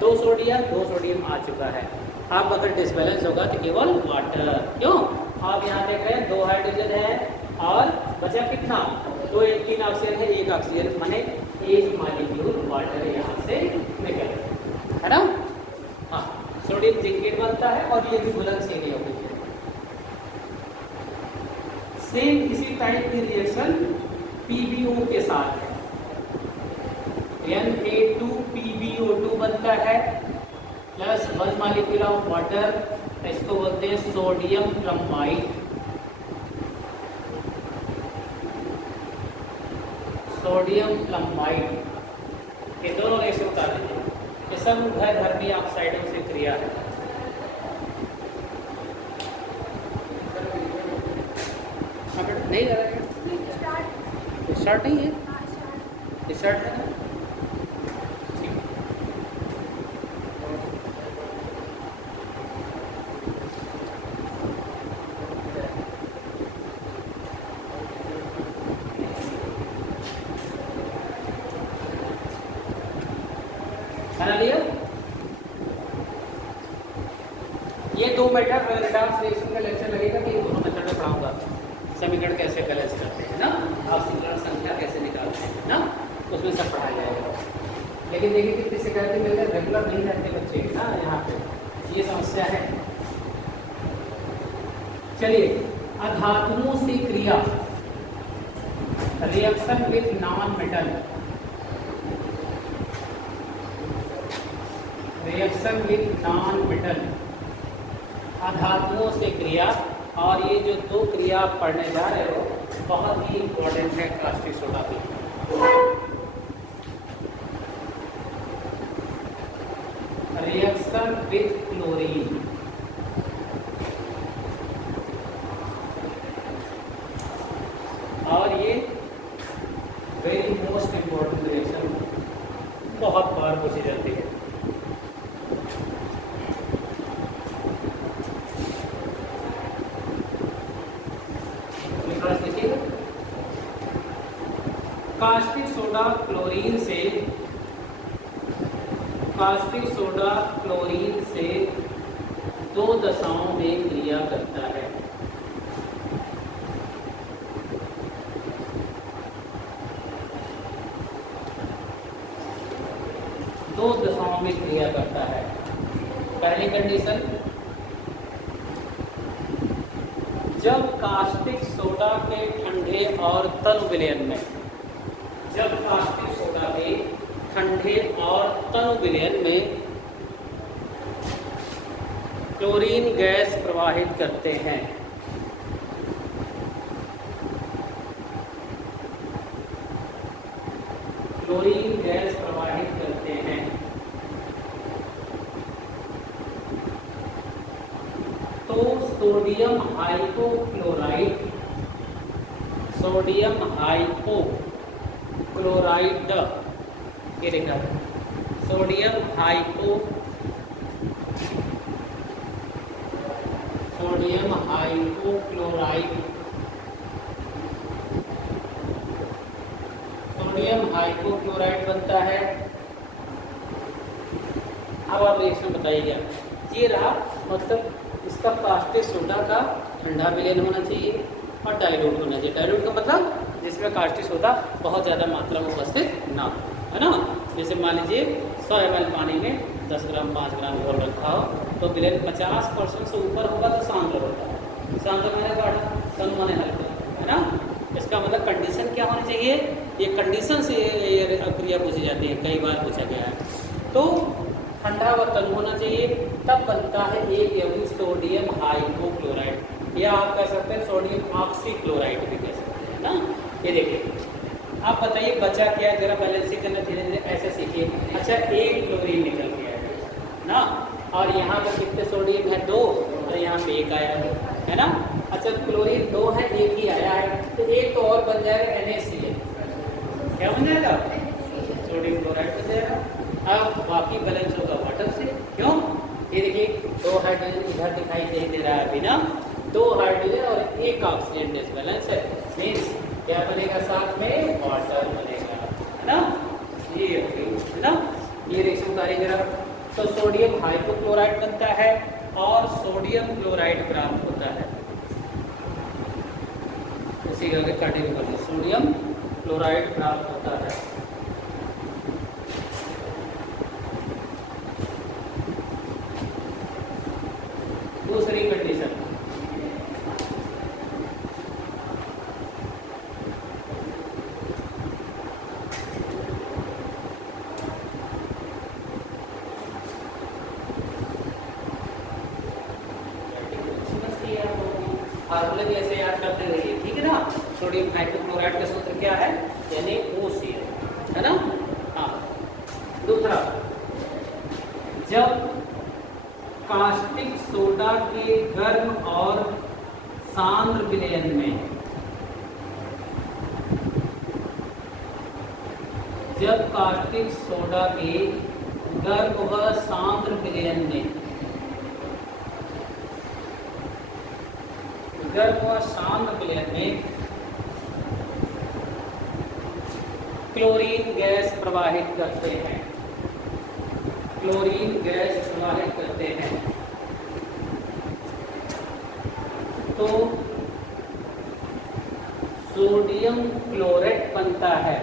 दो सोडियम आ चुका है। अब अगर डिसबैलेंस होगा तो केवल वाटर, क्यों, आप यहाँ देख रहे हैं दो हाइड्रोजन है और बचा कितना, दो, एक, तीन ऑक्सीजन है, एक ऑक्सीजन, माने एक मॉलिक्यूल वाटर यहाँ से निकल है ना। हाँ, सोडियम जिंकेट बनता है और ये भी घुलनशील होगी। सेम इसी टाइप की रिएक्शन PbO के साथ है, Na2PbO2 बनता है प्लस 1 मॉलिक्यूल ऑफ वाटर, इसको बोलते हैं सोडियम ब्रोमाइड, सोडियम ब्रोमाइड। ये दोनों रिएक्शन बता दीजिए, ये सब उभयधर्मी ऑक्साइडों से क्रिया है। नहीं कर रहे हैं, स्टार्ट नहीं है, स्टार्ट है ना, बना लिया। ये दो मेथड रेडॉक्स रिएक्शन का लेक्चर लगेगा कि दोनों मेथड में पढ़ाऊंगा, समीकरण कैसे बैलेंस करते हैं ना, ऑक्सीकरण संख्या कैसे निकालते हैं ना, उसमें सब पढ़ाया जाएगा। लेकिन देखिए कितनी शिकायतें मिल रही, रेगुलर नहीं रहते बच्चे ना, यहाँ पे ये समस्या है। चलिए, अधातुओं से क्रिया, reaction with non metal, reaction with non metal, अधातुओं से क्रिया। और ये जो दो क्रिया आप पढ़ने जा रहे हो बहुत ही इंपॉर्टेंट है कास्टिक सोडा की। रिएक्शन विथ क्लोरीन, और ये वेरी मोस्ट इंपॉर्टेंट रिएक्शन, बहुत बार पूछी जाती है। कास्टिक सोडा क्लोरीन से, कास्टिक सोडा क्लोरीन से दो दशाओं में क्रिया करता है। दो दशाओं में क्रिया करता है। पहली कंडीशन, जब कास्टिक सोडा के ठंडे और तनु विलयन में, जब कास्टिक सोडा के ठंडे और तनु विलयन में क्लोरीन गैस प्रवाहित करते हैं, क्लोरीन गैस प्रवाहित करते हैं, तो सोडियम हाइपोक्लोराइड, सोडियम हाइपोक्लोराइड, ये लिखा है सोडियम हाइपोक्लोराइड, सोडियम हाइपोक्लोराइड बनता है। अब आप रिएक्शन बताइएगा, ये रहा, मतलब इसका कास्टिक सोडा का ठंडा विलयन होना चाहिए और डाइल्यूट होना चाहिए। डाइल्यूट का मतलब जिसमें कास्टिक सोडा बहुत ज़्यादा मात्रा में उपस्थित ना हो, है ना। जैसे मान लीजिए 100 ml पानी में 10 ग्राम 5 ग्राम घोल रखा हो तो विलयन 50% से ऊपर होगा तो सांद्र होता है। सांद्र मैंने गाढ़ा, तनु माने हल्का, है ना। इसका मतलब कंडीशन क्या होनी चाहिए, ये कंडीशन से ये क्रिया पूछी जाती है, कई बार पूछा गया है। तो ठंडा बर्तन होना चाहिए, तब बनता है एक यौगिक सोडियम हाइपोक्लोराइड, या आप कह सकते हैं सोडियम ऑक्सीक्लोराइड भी कह सकते हैं ना। ये देखिए, आप बताइए बचा क्या है, जरा बैलेंसिंग करना धीरे धीरे ऐसे सीखिए। अच्छा, एक क्लोरीन निकल गया है ना, और यहाँ पर कितने सोडियम है, 2, और यहाँ पे 1 आया है ना। अच्छा, क्लोरीन 2 है, 1 ही आया है, तो एक तो और बन जाएगा NaCl, क्या बन जाएगा, सोडियम क्लोराइड बन जाएगा। अब बाकी बैलेंस होगा वाटर से, क्यों, ये देखिए 2 हाइड्रोजन इधर दिखाई दे रहा है अभी ना, 2 हाइड्रोजन और 1 ऑक्सीजन डिसबैलेंस है, मीन्स क्या बनेगा, साथ में वाटर बनेगा, है ना। ये है ना, ये रिएक्शन कारीगर। तो सोडियम हाइपोक्लोराइड बनता है और सोडियम क्लोराइड प्राप्त होता है, उसी आगे काटेंगे पहले, सोडियम क्लोराइड प्राप्त होता है। दूसरी कंडीशन, फार्मूले भी ऐसे याद करते रहिए, ठीक है ना। सोडियम हाइपोक्लोराइड का सूत्र क्या है, NaOCl, है ना। हाँ, दूसरा, जब कास्टिक सोडा के गर्म और सांद्र विलयन में, जब कास्टिक सोडा के गर्म व सांद्र विलयन में, गर्म व सांद्र विलयन में क्लोरीन गैस प्रवाहित करते हैं, क्लोरीन गैस प्रवाहित करते हैं, तो सोडियम क्लोरेट बनता है,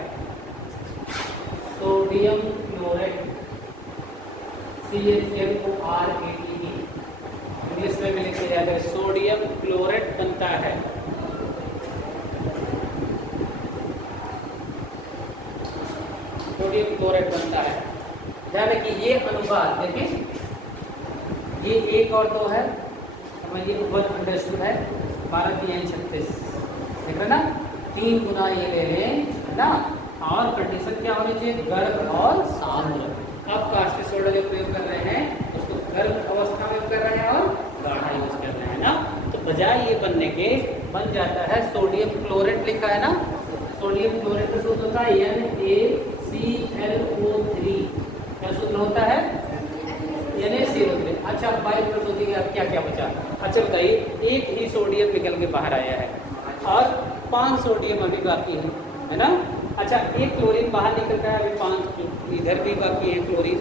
सोडियम क्लोरेट, CHLORATE, इंग्लिश में भी लिखे जाते हैं, सोडियम क्लोरेट बनता है। सोडियम क्लोराइड बनता है। ध्यान रखिए, ये अनुपात देखिए, ये 1 और 2 है, समझिए बहुत अंडरस्टूड है, 12 3 36, देख रहे ना, 3 गुना ये ले लें, है ना। और कंडीशन क्या होनी चाहिए, गर्म और सांद्र। अब कास्टिक सोडा जो प्रयोग कर रहे हैं उसको गर्म अवस्था में कर रहे हैं और गाढ़ा यूज कर रहे हैं ना, तो बजाय ये बनने के बन जाता है सोडियम क्लोरेट, लिखा है ना, सोडियम क्लोरेट का सूत्र होता है NaClO3, क्या सूत्र होता है, NaClO3। अच्छा, बाई प्लस होती है, क्या क्या बचा, अच्छा बताइए, 1 ही सोडियम निकल के बाहर आया है और 5 सोडियम अभी बाकी है ना। अच्छा, 1 क्लोरीन बाहर निकल गया, अभी 5 इधर भी बाकी है क्लोरीन,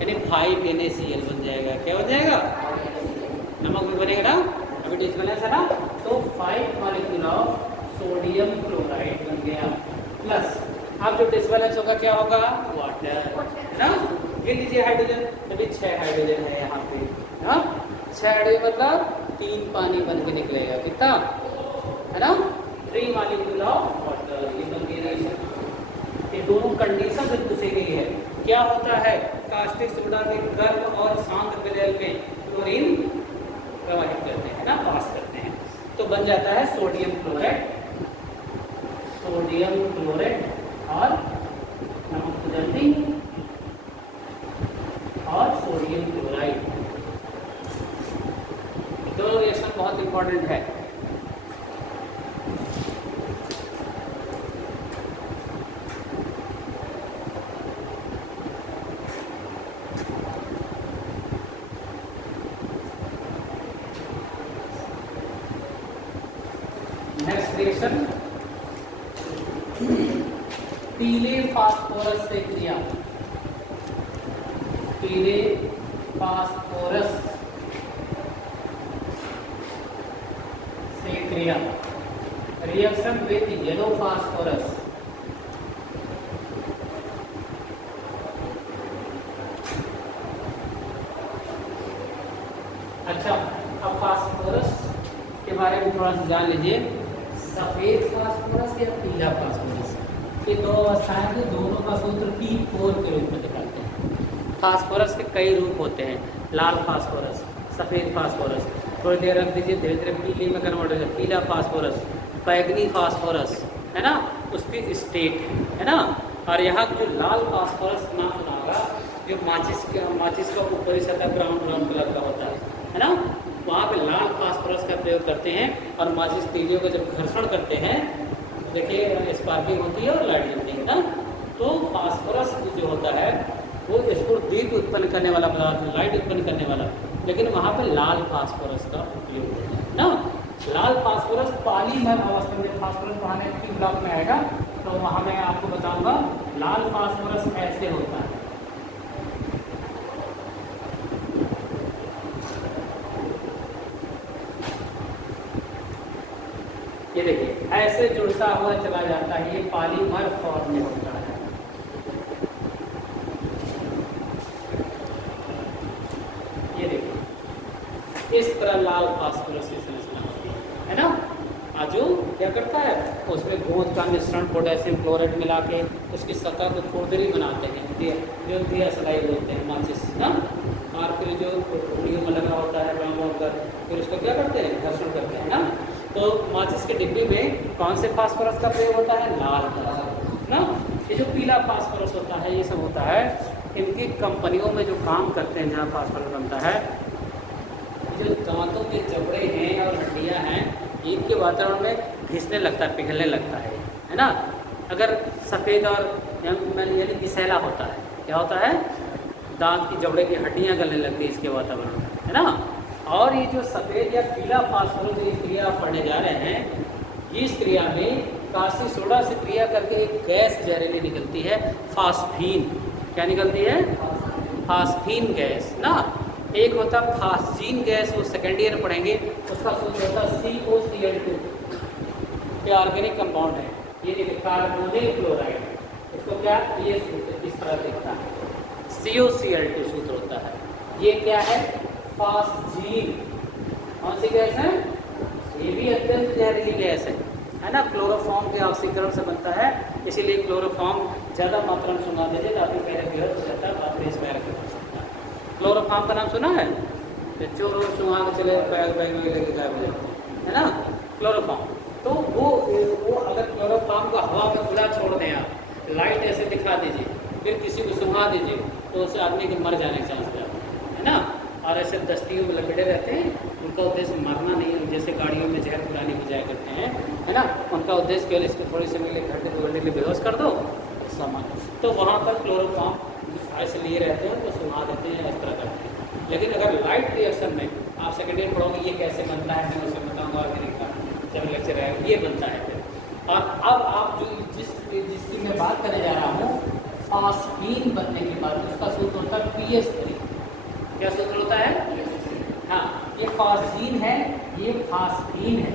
यानी 5 NaCl बन जाएगा, क्या बन जाएगा, नमक भी बनेगा ना, अभी डिसबैलेंस है ना, तो 5 मॉलिक्यूल ऑफ सोडियम क्लोराइड बन गया, प्लस अब जो डिसबैलेंस होगा क्या होगा, वाटर, है ना। गिन लीजिए हाइड्रोजन, तभी 6 हाइड्रोजन है यहाँ पे, हाँ 6 हाइड्रोजन मतलब 3 पानी बन के निकलेगा, कितना, है ना, 3 मॉलिक्यूल ऑफ वाटर, ये बन गई रिएक्शन। ये दोनों कंडीशन से पूछी गई है, क्या होता है, कास्टिक सोडा के गर्म और शांत विलयन में क्लोरीन प्रवाहित करते हैं ना, पास करते हैं, तो बन जाता है सोडियम क्लोराइड, सोडियम क्लोराइड और नमक जल्दी और सोडियम क्लोराइड, दोनों रिएक्शन बहुत इंपॉर्टेंट है। नेक्स्ट रिएक्शन, पीले फास्फोरस से क्रिया, पीले फास्फोरस से क्रिया, रिएक्शन विद येलो फास्फोरस, अच्छा अब फास्फोरस के बारे में थोड़ा सा जान लीजिए। सफ़ेद फास्फोरस या पीला फास्फोरस, ये दो अवस्थाएं हैं, दोनों का सूत्र P4 के रूप में दिखाते हैं। फास्फोरस के कई रूप होते हैं, लाल फास्फोरस, सफ़ेद फास्फोरस, थोड़ी देर रख दीजिए, धीरे धीरे पीले में कन्वर्ट हो जाए, पीला फास्फोरस, बैगनी फास्फोरस, है ना, उसकी स्टेट है ना। और यहाँ जो लाल फास्फोरस नाम सुना होगा, जो माचिस का ऊपरी सतह ब्राउन कलर का होता है ना, वहाँ पे लाल फास्फोरस का प्रयोग करते हैं। और माचिस तीलियों का जब घर्षण करते हैं, देखिए स्पार्किंग होती है और लाइट जलती है ना, तो फास्फोरस जो होता है वो इसको दीप उत्पन्न करने वाला पदार्थ, लाइट उत्पन्न करने वाला, लेकिन वहाँ पे लाल फास्फोरस का उपयोग होता है ना। लाल फास्फोरस पॉलीमर अवस्था में, फास्फोरस वहाँ की ब्लॉक में आएगा, तो वहाँ मैं आपको बताऊँगा लाल फास्फोरस ऐसे होता है। ये देखिए ऐसे जुड़ता हुआ चला जाता है, ये पॉलीमर फॉर्म में होता है। ये देखिए इस तरह लाल फास्फोरस की संरचना होती है ना। आजू क्या करता है, उसमें गोंद का मिश्रण पोटेशियम क्लोराइड मिला के उसकी सतह को खुरदरी बनाते हैं, जो दिया सलाई बोलते हैं, माचिस ना। और फिर जो उंगलियों में लगा होता है राउंड कर, फिर उसको क्या करते हैं, घर्षण करते हैं ना। तो माचिस के डिब्बे में कौन से फास्फोरस का प्रयोग होता है, लाल फास्फोरस ना। ये जो पीला फास्फोरस होता है, ये सब होता है इनकी कंपनियों में जो काम करते हैं, जहाँ फास्फोरस बनता है, जो दांतों के जबड़े हैं और हड्डियाँ हैं, इनके वातावरण में घिसने लगता है, पिघलने लगता है ना। अगर सफ़ेद और यानी विषैला होता है, क्या होता है, दांत की जबड़े की हड्डियाँ गलने लगती है इसके वातावरण में, है ना। और ये जो सफ़ेद या पीला फास्फोरस जो क्रिया आप पढ़ने जा रहे हैं, इस क्रिया में कास्टिक सोडा से क्रिया करके एक गैस जहरीली निकलती है, फास्फीन। क्या निकलती है, फास्फीन गैस ना। एक होता फास्फीन गैस, वो सेकेंड ईयर में पढ़ेंगे, उसका सूत्र होता है COCl2। ये ऑर्गेनिक कंपाउंड है, ये देखिए कार्बोनिल क्लोराइड, इसको क्या, ये सूत्र इस तरह दिखता है, COCl2 सूत्र होता है। ये क्या है, फास्फीन। कौन सी गैस है, ये भी अत्यंत जहरीली गैस है ना। क्लोरोफॉर्म के ऑक्सीकरण से बनता है, इसीलिए क्लोरोफॉर्म ज़्यादा मात्रा में सुना दीजिए, आपको पहले बेहद हो जाता है, बाद में इसमें रख सकता है। क्लोरोफॉर्म का नाम सुना है, चोर सुहा के चले बैग लेके गायब हो जाते हैं, है ना, क्लोरोफॉर्म। तो वो अगर क्लोरोफॉर्म को हवा में खुला छोड़ दें आप, लाइट ऐसे दिखा दीजिए, फिर किसी को सुहा दीजिए, तो उससे आदमी के मर जाने के चांस रहते हैं ना। और ऐसे दस्तियों में लपेटे रहते हैं, उनका उद्देश्य मरना नहीं है, जैसे गाड़ियों में जहर पुरानी हो जाया करते हैं, है ना। उनका उद्देश्य केवल इसको थोड़ी समय के लिए घंटे 2 घंटे के लिए बेहोश कर दो सामान, तो वहाँ पर क्लोरोफॉर्म ऐसे लिए रहते हैं, तो सुना देते हैं, इस तरह करते हैं। लेकिन अगर लाइट रिएक्शन में आप सेकेंड ईयर पढ़ोगे, ये कैसे बनता है, मैं उसे बताऊँगा ऑर्गेनिक का जब लेक्चर है, ये बनता है फिर। और अब आप जो जिसकी मैं बात करने जा रहा हूँ, फास्फीन बनने के बाद उसका सूत्र होता है PS3। क्या सूत्र होता है, हाँ, ये फास्फीन है, ये फास्फीन है,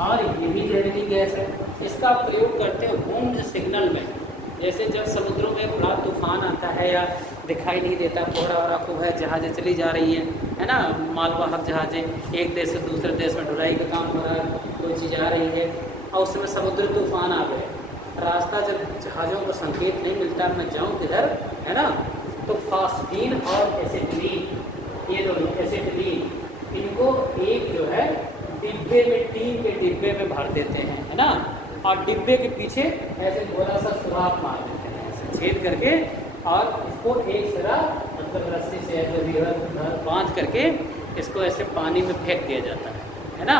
और ये भी जहरीली गैस है। इसका प्रयोग करते हैं होम सिग्नल में, जैसे जब समुद्रों में बड़ा तूफान आता है या दिखाई नहीं देता, कोहरा वोहरा खूब है, जहाज़ें चली जा रही हैं, है ना, मालवाहक जहाज़ें एक देश से दूसरे देश में ढुलाई का काम हो रहा है, कोई चीज़ आ रही है, और उस समय समुद्री तूफान आ गए, रास्ता जब जहाज़ों को संकेत नहीं मिलता मैं जाऊँ किधर, है ना, तो फास्फीन और एसिटिलीन, ये दोनों एसिटिलीन, इनको एक जो है डिब्बे में, टीन के डिब्बे में भर देते हैं, है ना। और डिब्बे के पीछे ऐसे गोला सा सुराख मार देते हैं, ऐसे छेद करके, और इसको एक सिरा मतलब रस्सी से ऐसे बांध करके इसको ऐसे पानी में फेंक दिया जाता है ना।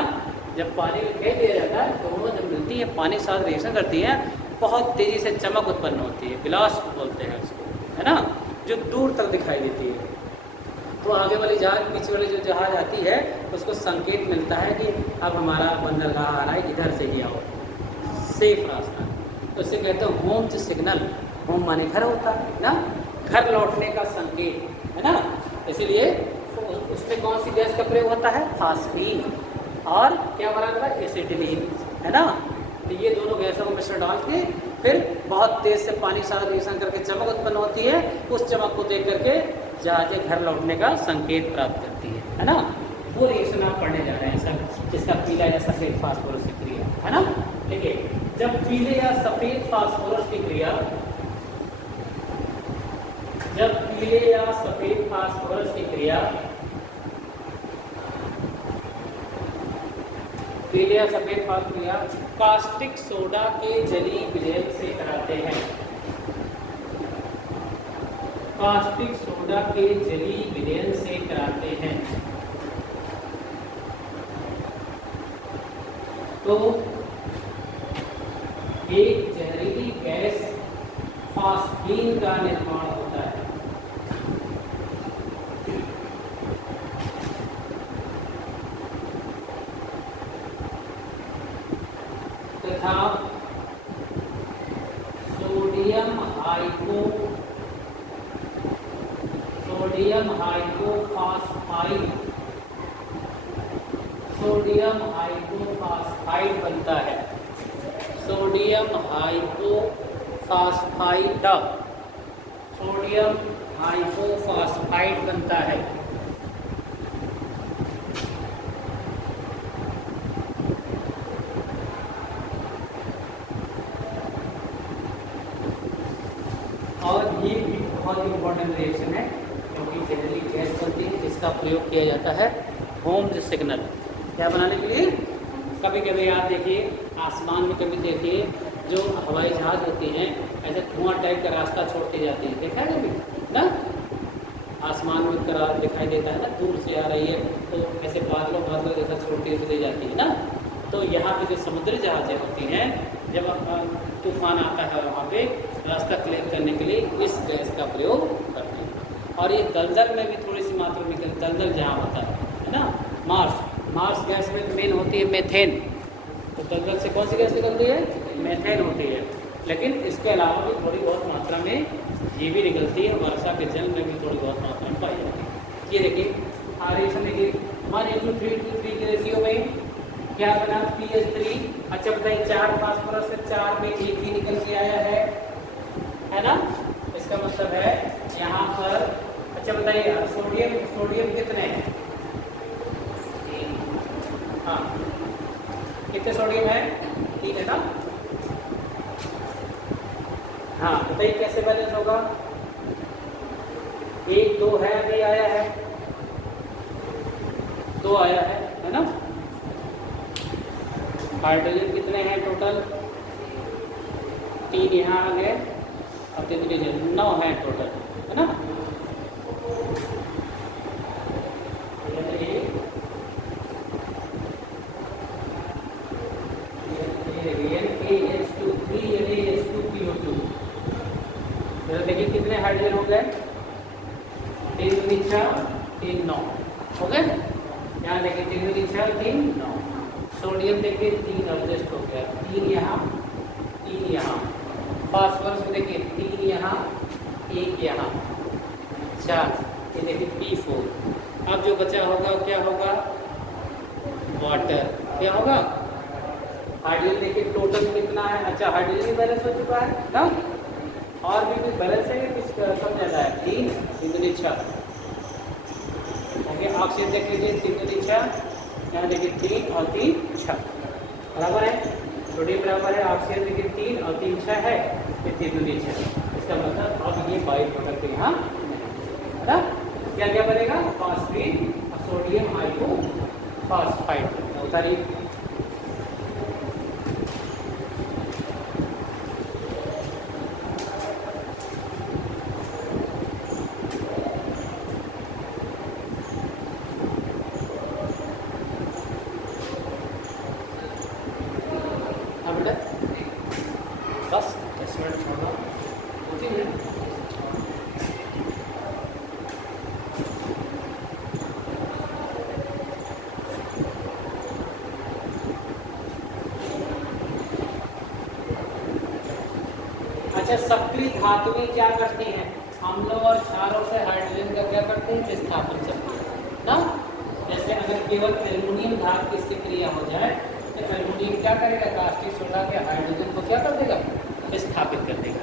जब पानी में फेंक दिया जाता है, दोनों जब मिलती है, पानी साथ रिएक्शन करती है, बहुत तेज़ी से चमक उत्पन्न होती है, ब्लास्ट बोलते हैं उसको, है ना, जो दूर तक दिखाई देती है। तो आगे वाली जहाज, पीछे वाली जो जहाज आती है, उसको संकेत मिलता है कि अब हमारा बंदरगाह आ रहा है, इधर से ही आओ, सेफ रास्ता। तो इसे कहते हैं होम सिग्नल। होम माने घर होता है ना, घर लौटने का संकेत, है ना। इसीलिए उसमें कौन सी गैस का प्रयोग होता है, फास्फीन, और क्या बना था, एसिटिलीन, है ना। तो ये दोनों गैसों को मिश्रण डाल के फिर बहुत तेज़ से पानी साथ रिएक्शन करके चमक उत्पन्न होती है, उस चमक को देख करके जहाज़ें घर लौटने का संकेत प्राप्त करती है ना। वो रिएक्शन आप पढ़ने जा रहे हैं सर, जिसका पीला या सफ़ेद फास्फोरस की क्रिया है ना। देखिए, जब पीले या सफ़ेद फास्फोरस की क्रिया, जब पीले या सफ़ेद फास्फोरस की क्रिया, पीले या सफ़ेद फास्फोरस क्रिया कास्टिक सोडा के जलीय विलयन से कराते हैं, कास्टिक सोडा के जलीय विलयन से कराते हैं, तो एक जहरीली गैस फास्फीन का निर्माण होता है। तथा सोडियम हाइपोफॉस्फाइड बनता है, सोडियम हाइपोफॉस्फाइड बनता है। और ये भी बहुत इंपॉर्टेंट रिएक्शन है, क्योंकि जहरीली गैस बनती है, इसका प्रयोग किया जाता है होम्स सिग्नल क्या बनाने के लिए। कभी कभी आप देखिए आसमान में, कभी देखिए जो हवाई जहाज होती हैं ऐसे धुआं टाइप का रास्ता छोड़ते जाती है, देखा है कभी ना, आसमान में करार दिखाई देता है ना, दूर से आ रही है तो ऐसे बादलों जैसा छोड़ती चली जाती है ना। तो यहाँ पे जो समुद्री जहाज़ें होती हैं, जब तूफान आता है वहाँ पे रास्ता क्लियर करने के लिए इस गैस का प्रयोग करते हैं। और ये दलदल में भी थोड़ी सी मात्रा में, दलदल जहाँ होता है ना, मार्स गैस में मेन होती है मेथेन, तो दलदल से कौन सी गैस निकलती है, मेथेन होती है। लेकिन इसके अलावा भी थोड़ी बहुत मात्रा में ये भी निकलती है, वर्षा के जल में भी थोड़ी बहुत मात्रा में पाई जाती है। ये देखिए रिएक्शन देखिए 1:3:3 के रेशियो में क्या बना, PH3। अच्छा बताइए 4 फास्फोरस से 4 में 1 ही निकल के आया है ना, इसका मतलब है यहाँ पर। अच्छा बताइए सोडियम कितने हैं, हाँ कितने सोडियम है, 3 है ना। हाँ बताइए कैसे बैलेंस होगा, 1 2 है, अभी आया है 2 आया है ना। हाइड्रोजन कितने हैं टोटल, 3 यहाँ आ गए और 3 9 है टोटल, है ना। देखिए कितने हाइड्रोजन हो गए, 3 दूनी 6 3 9 हो गए। यहाँ देखिए 3 दूनी 6 3 9। सोडियम देखिए 3 एडजस्ट हो गया, 3 यहाँ 3 यहाँ। फास्फोरस में देखिए 3 यहाँ 1 यहाँ। अच्छा ये देखिए P4। अब जो बचा होगा क्या होगा, वाटर, क्या होगा हाइड्रोजन। देखिए टोटल कितना है, अच्छा हाइड्रोजन भी बैलेंस हो चुका है ना, और भी कुछ बैलेंस है, कुछ कम ज़्यादा है, 3 3 दूनी 6 ओके। ऑक्सीजन देख लीजिए 3 दूनी 6, यहाँ देखिए 3 और 3 6 बराबर है, सोडियम बराबर है, ऑक्सीजन देखिए 3 और 3 6 है, फिर 3 दूनी 6। इसका मतलब अब ये बाई प्रोडक्ट यहाँ है ना। क्या क्या बनेगा, फास्फीन और सोडियम हाइपोफॉस्फाइड। उतारिए बस 10 मिनट छोड़ना होती है। अच्छा सक्रिय धातुएं क्या करती हैं, अम्लों और क्षारों से हाइड्रोजन का क्या करते हैं, विस्थापन करते हैं ना। जैसे अगर केवल एल्युमिनियम धातु की इसकी क्रिया हो जाए तो एल्युमिनियम क्या करेगा, कास्टिक सोडा के हाइड्रोजन को क्या कर देगा, स्थापित कर देगा।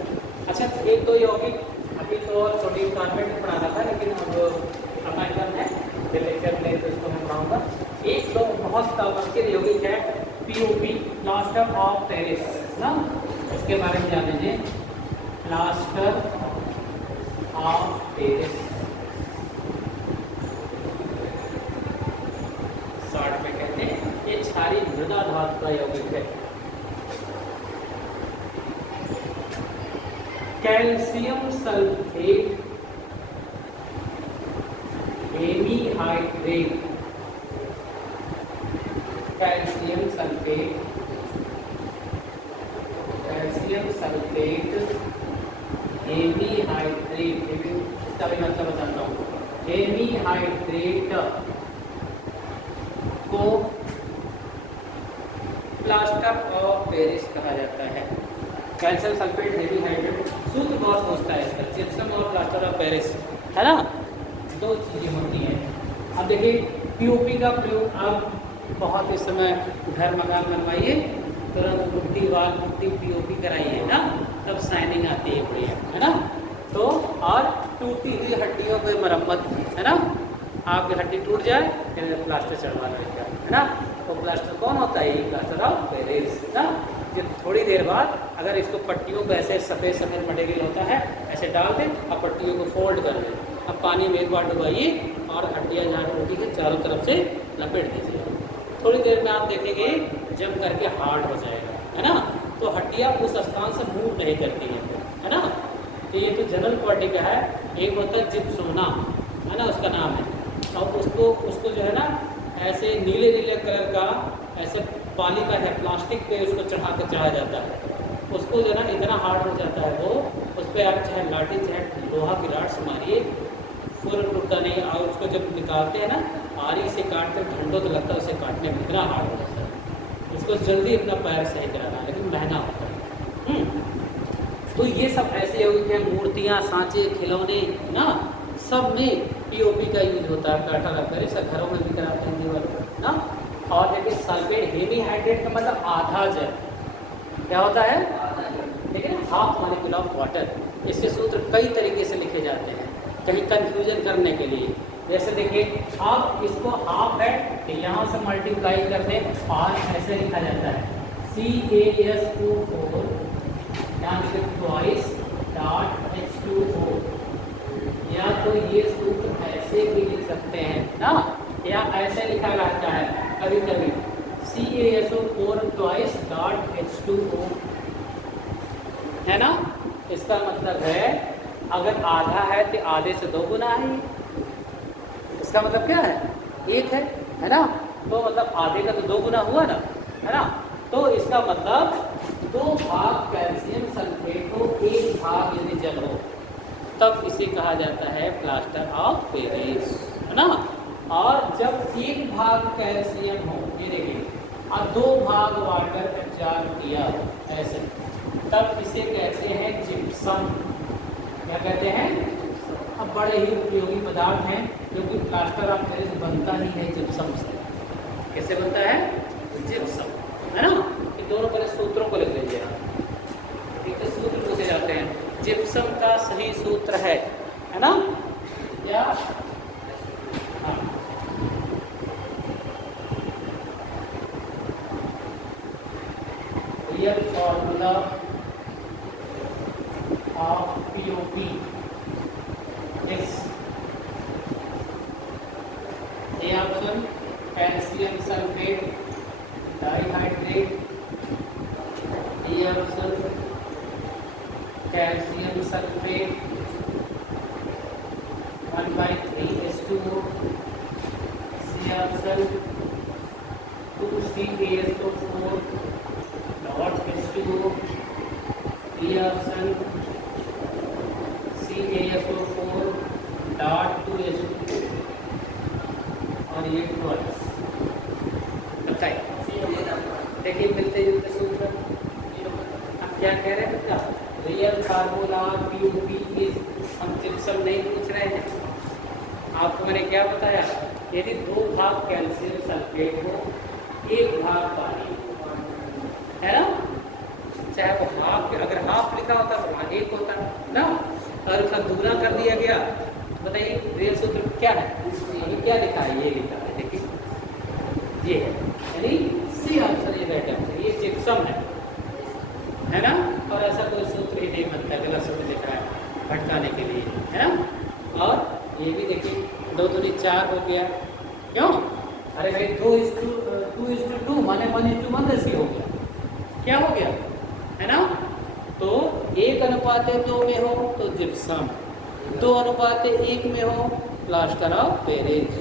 अच्छा एक तो यौगिक, अभी तो सोडियम कार्बोनेट पढ़ाना था, लेकिन अब हमारे है लेक्चर में तो इसको मैं पढ़ाऊँगा। एक दो बहुत मुश्किल यौगिक है पीओपी, प्लास्टर ऑफ पेरिस ना, इसके बारे में जान लीजिए। प्लास्टर ऑफ पेरिस शॉर्ट में कहते हैं, ये क्षारीय मृदा धातु का यौगिक है। Calcium sulphate hemihydrate, calcium sulphate hemihydrate, इसका भी मतलब बताता हूँ। हेमीहाइड्रेट को प्लास्टर ऑफ पेरिस कहा जाता है। कैल्शियम सल्फेट हेमीहाइड्रेट, सूत्र बहुत पूछता है इसका, जिप्सम और प्लास्टर ऑफ पेरिस, है ना, दो चीज़ें होती हैं। अब देखिए पीओपी का प्रयोग अब बहुत इस समय घर मकान बनवाइए, तुरंत पुट्टी वाल पुट्टी पीओपी कराइए ना, तब शाइनिंग आती है बढ़िया, है ना। तो और टूटी हुई हड्डियों की मरम्मत, है ना, आपकी हड्डी टूट जाए फिर प्लास्टर चढ़वा लेगा, है ना। तो प्लास्टर कौन होता है? ये प्लास्टर ऑफ पेरिस ना। जब थोड़ी देर बाद अगर इसको पट्टियों को ऐसे सफ़ेद सफ़ेद मटेरियल होता है ऐसे डाल दें और पट्टियों को फोल्ड कर दें, अब पानी में एक बार डुबाइए और हड्डियाँ जहाँ टूटी के चारों तरफ से लपेट दीजिए। थोड़ी देर में आप देखेंगे जम करके हार्ड हो जाएगा, है ना। तो हड्डियाँ उस स्थान से मूव नहीं करती हैं, है ना। तो ये तो जनरल क्वालिटी का है। एक होता है जिप्सोना, है ना, उसका नाम है, और उसको जो है ना ऐसे नीले नीले कलर का ऐसे पानी का है, प्लास्टिक पे उसको चढ़ाया जाता है। उसको जो है ना इतना हार्ड हो जाता है वो, उस पर आप चाहे लाठी चाहे लोहा की राड से मारिए फुल टूटता नहीं। और उसको जब निकालते हैं ना आरी से काटते घंटों तो लगता है उसे काटने में, इतना हार्ड हो जाता है। उसको जल्दी अपना पैर सही कराना है लेकिन महंगा होता है। तो ये सब ऐसे यौगिक हैं, मूर्तियाँ, सांचे, खिलौने ना, सब में पीओपी का यूज होता है। प्लास्टर ऑफ पेरिस घरों में भी कराते हैं दीवारों ना। और देखिए सल्फेट हेमीहाइड्रेट का मतलब आधा जल, क्या होता है? देखिए हाफ मॉलिक्यूल ऑफ वाटर। इसके सूत्र कई तरीके से लिखे जाते हैं कहीं कंफ्यूजन करने के लिए। जैसे देखिए आप इसको हाफ है तो यहाँ से मल्टीप्लाई कर दें और ऐसे लिखा जाता है CaS2O यहाँ लिखे ट्वाइस डॉट H2O, या तो ये सूत्र ऐसे भी लिख सकते हैं ना, या ऐसे लिखा जाता है कभी कभी CaSO4 ट्वाइस डॉट H2O, है ना। इसका मतलब है अगर आधा है तो आधे से 2 गुना है, इसका मतलब क्या है? 1 है ना। तो मतलब आधे का तो 2 गुना हुआ ना, है ना। तो इसका मतलब 2 भाग कैल्शियम सल्फेट हो, 1 भाग यदि जल हो, तब इसे कहा जाता है प्लास्टर ऑफ पेरिस, है ना। और जब 1 भाग कैल्शियम हो, ये देखिए, और 2 भाग वाटर एब्जॉर्ब किया ऐसे, तब इसे कहते हैं जिप्सम। क्या कहते हैं? अब बड़े ही उपयोगी पदार्थ हैं क्योंकि प्लास्टर ऑफ पेरिस बनता ही है जिप्सम से। कैसे बनता है? जिप्सम, है ना। इन दोनों पहले सूत्रों को लिख लीजिए। एक तो सूत्र पूछे जाते हैं। जिप्सम का सही सूत्र है ना क्या? हाँ, real formula of POP is A option calcium sulphate dihydrate, B option calcium sulphate 1/3H2O, C option 2CaSO4 dot H2O, D option CaSO4 dot 2H2O, और ये ट्वाइस। बताइए, देखिए मिलते जुलते सूत्र। हम क्या कह रहे हैं बेटा? रियल फार्मूला पीओपी इज, हम जिप्सम नहीं पूछ रहे हैं। आपको मैंने क्या बताया? यदि 2 भाग कैल्शियम सल्फेट हो, 1 भाग पानी, है ना। चाहे वो हाफ, अगर हाफ लिखा होता तो वहाँ 1 होता ना, और उसका दुगना कर दिया गया। बताइए रियल सूत्र क्या है? ये क्या लिखा है? ये लिखा है, देखिए ये है, यानी सी आंसर ये राइट आंसर, ये जिप्सम है ना। और ऐसा कोई सूत्र ही नहीं बनता, गलत सूत्र दिख रहा है भटकाने के लिए, है ना। और ये भी देखिए 2 दूनी 4 हो गया, क्यों? अरे भाई 2:2 माने 1:1 रेशियो हो गया, क्या हो गया, है ना। तो 1:2 में हो तो जिप्सम, 2:1 में हो प्लास्टर ऑफ पेरिस,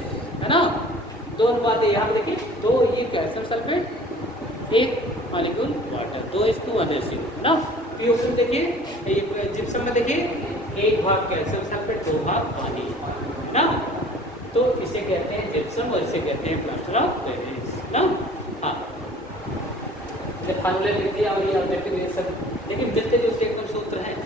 है ना। 2:1 यहाँ देखिए 2 ये calcium sulphate, 1 molecule water, 2:1 ratio, है ना। पीओ देखिए जिप्सम में देखिए 1 भाग कैल्शियम सल्फेट 2 भाग पानी, है ना। तो इसे कहते हैं जिप्सम और इसे कहते हैं प्लास्टर ऑफ पेरिस, ना। हाँ, फार्मूले लिख दिया और ये ऑब्जेक्टिव ये सब, लेकिन जितने जो उसके एकदम सूत्र हैं।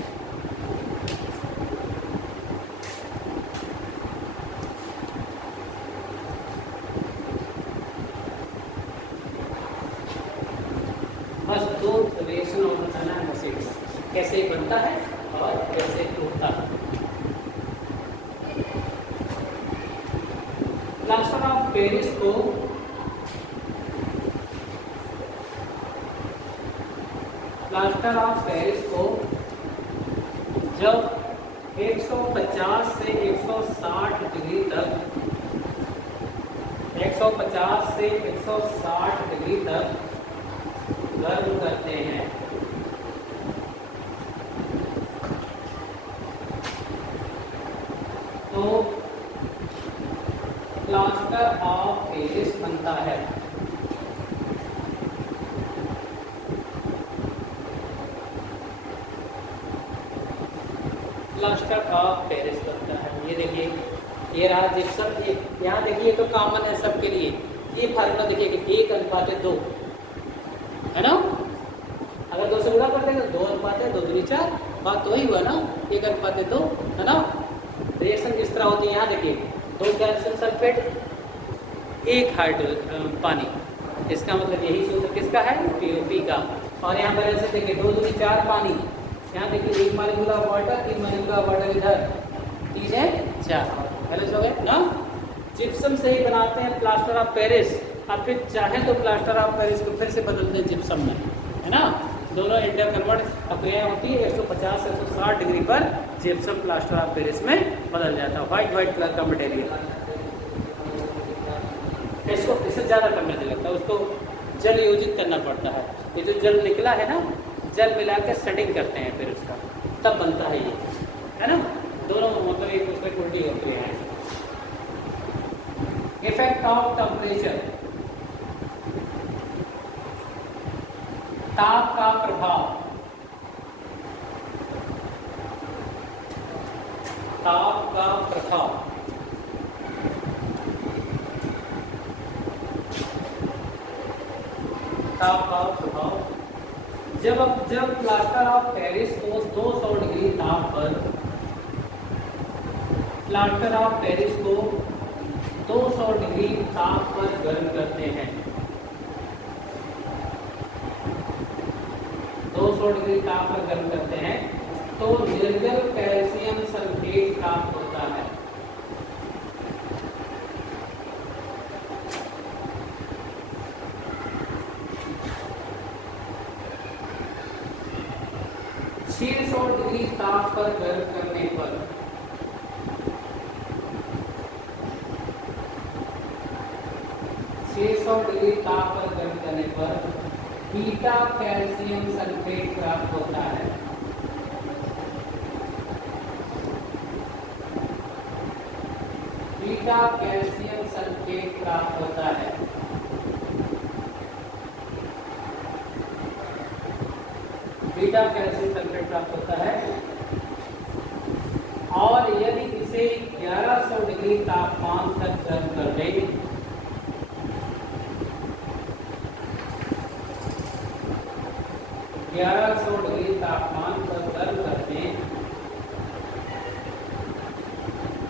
बस 2 रिएक्शन और बताना है, बस कैसे बनता है और कैसे टूटता है। प्लास्टर ऑफ पेरिस को जब 150 से 160 डिग्री तक 150 से 160 डिग्री तक गर्म करते हैं तो प्लास्टर ऑफ पेरिस बनता है। प्लास्टर ऑफ पेरिस बनता है, ये देखिए ये रहा जिप्सम। यहाँ देखिए तो कॉमन है सबके लिए, ये फार्मूला देखिए 1:2, है ना। अगर 2 से गुणा कर देंगे 2:2 2 4, बात तो वही हुआ ना, 1:2, है ना। रिएक्शन किस तरह होती है, यहाँ देखिए 2 कैल्शियम सल्फेट 1 हाइड्रोजन पानी, इसका मतलब यही सूत्र किसका है, पीओपी का। और यहाँ पर ऐसे देखिए 2 दूनी 4 पानी, यहाँ देखिए 1 molecule of water 3 molecule of water इधर, 3 है 4, बैलेंस हो गए ना। जिप्सम से ही बनाते हैं प्लास्टर ऑफ पेरिस। आप फिर चाहे तो प्लास्टर ऑफ पेरिस को फिर से बदलते हैं जिप्सम में, है ना। दोनों इंटर कन्वर्ट प्रक्रिया होती है, 150 से 160 डिग्री पर जिप्सम प्लास्टर ऑफ पेरिस में बदल जाता है। व्हाइट कलर का मटेरियल, इसको इससे ज़्यादा कम लगता है, उसको जल योजित करना पड़ता है। ये जो जल निकला है ना, जल मिला के सेटिंग करते हैं फिर उसका, तब बनता है ये, है ना। दोनों मतलब एक दूसरे को उल्टी होती है। इफेक्ट ऑफ टेम्परेचर, ताप का प्रभाव, ताप का प्रभाव, ताप का प्रभाव। जब प्लास्टर ऑफ पेरिस को 200 डिग्री ताप पर, प्लास्टर ऑफ पेरिस को 200 डिग्री ताप पर गर्म करते हैं, 200 डिग्री ताप पर गर्म करते हैं तो निर्जल कैल्शियम सल्फेट प्राप्त होता है। डिग्री ताप पर गर्म करने पर 600 डिग्री ताप पर गर्म करने पर बीटा कैल्शियम सल्फेट प्राप्त होता है। बीटा कैल्शियम सल्फेट प्राप्त होता है। बीटा कैल्शियम सल्फेट प्राप्त होता है। और यदि इसे 1100 डिग्री तापमान तक गर्म कर दें, 1100 डिग्री तापमान पर गर्म कर दें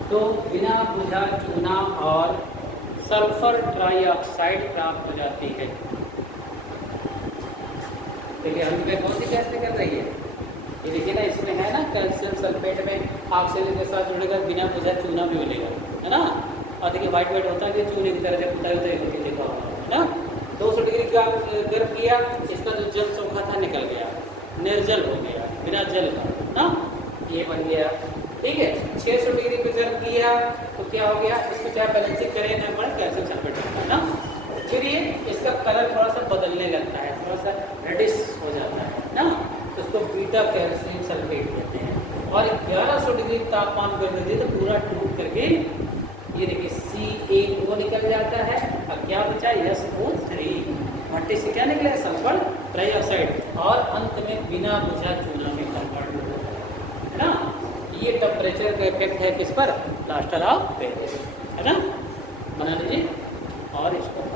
तो बिना बुझा चूना और सल्फर ट्राइऑक्साइड प्राप्त हो जाती है। देखिए हम पे कौन सी गैस निकल रही है, ये देखिए ना, इसमें है ना कैल्शियम सल्फेट में ऑक्सीजन के साथ जुड़ेगा, बिना बुझा चूना भी मिलेगा, है ना। और देखिए वाइट वाइट होता है कि चूने की तरह से पुताई होता है, देखा होगा, है ना। गर्म किया, इसका जो जल सोखा था निकल गया, निर्जल हो गया, बिना जल का ना, ये बन गया। ठीक है, 600 डिग्री पे गर्म किया तो क्या हो गया, इसको क्या बैलेंसिंग करें ना, कैल्शियम सल्फेट है ना। फिर ये इसका कलर थोड़ा सा बदलने लगता है, थोड़ा सा रेडिश हो जाता है ना, तो उसको बीटा कैल्शियम सल्फेट कहते हैं। और 1100 डिग्री तापमान कर देते तो पूरा टूट करके ये देखिए CaO निकल जाता है। अब क्या बचा, SO3, मट्टी से क्या निकला, सल्फर ट्राइऑक्साइड, और अंत में बिना बुझा चूना में कन्वर्ट होता है ना। ये टेम्परेचर का इफेक्ट है किस पर, प्लास्टर ऑफ पेरिस, है ना। बना लीजिए और इसको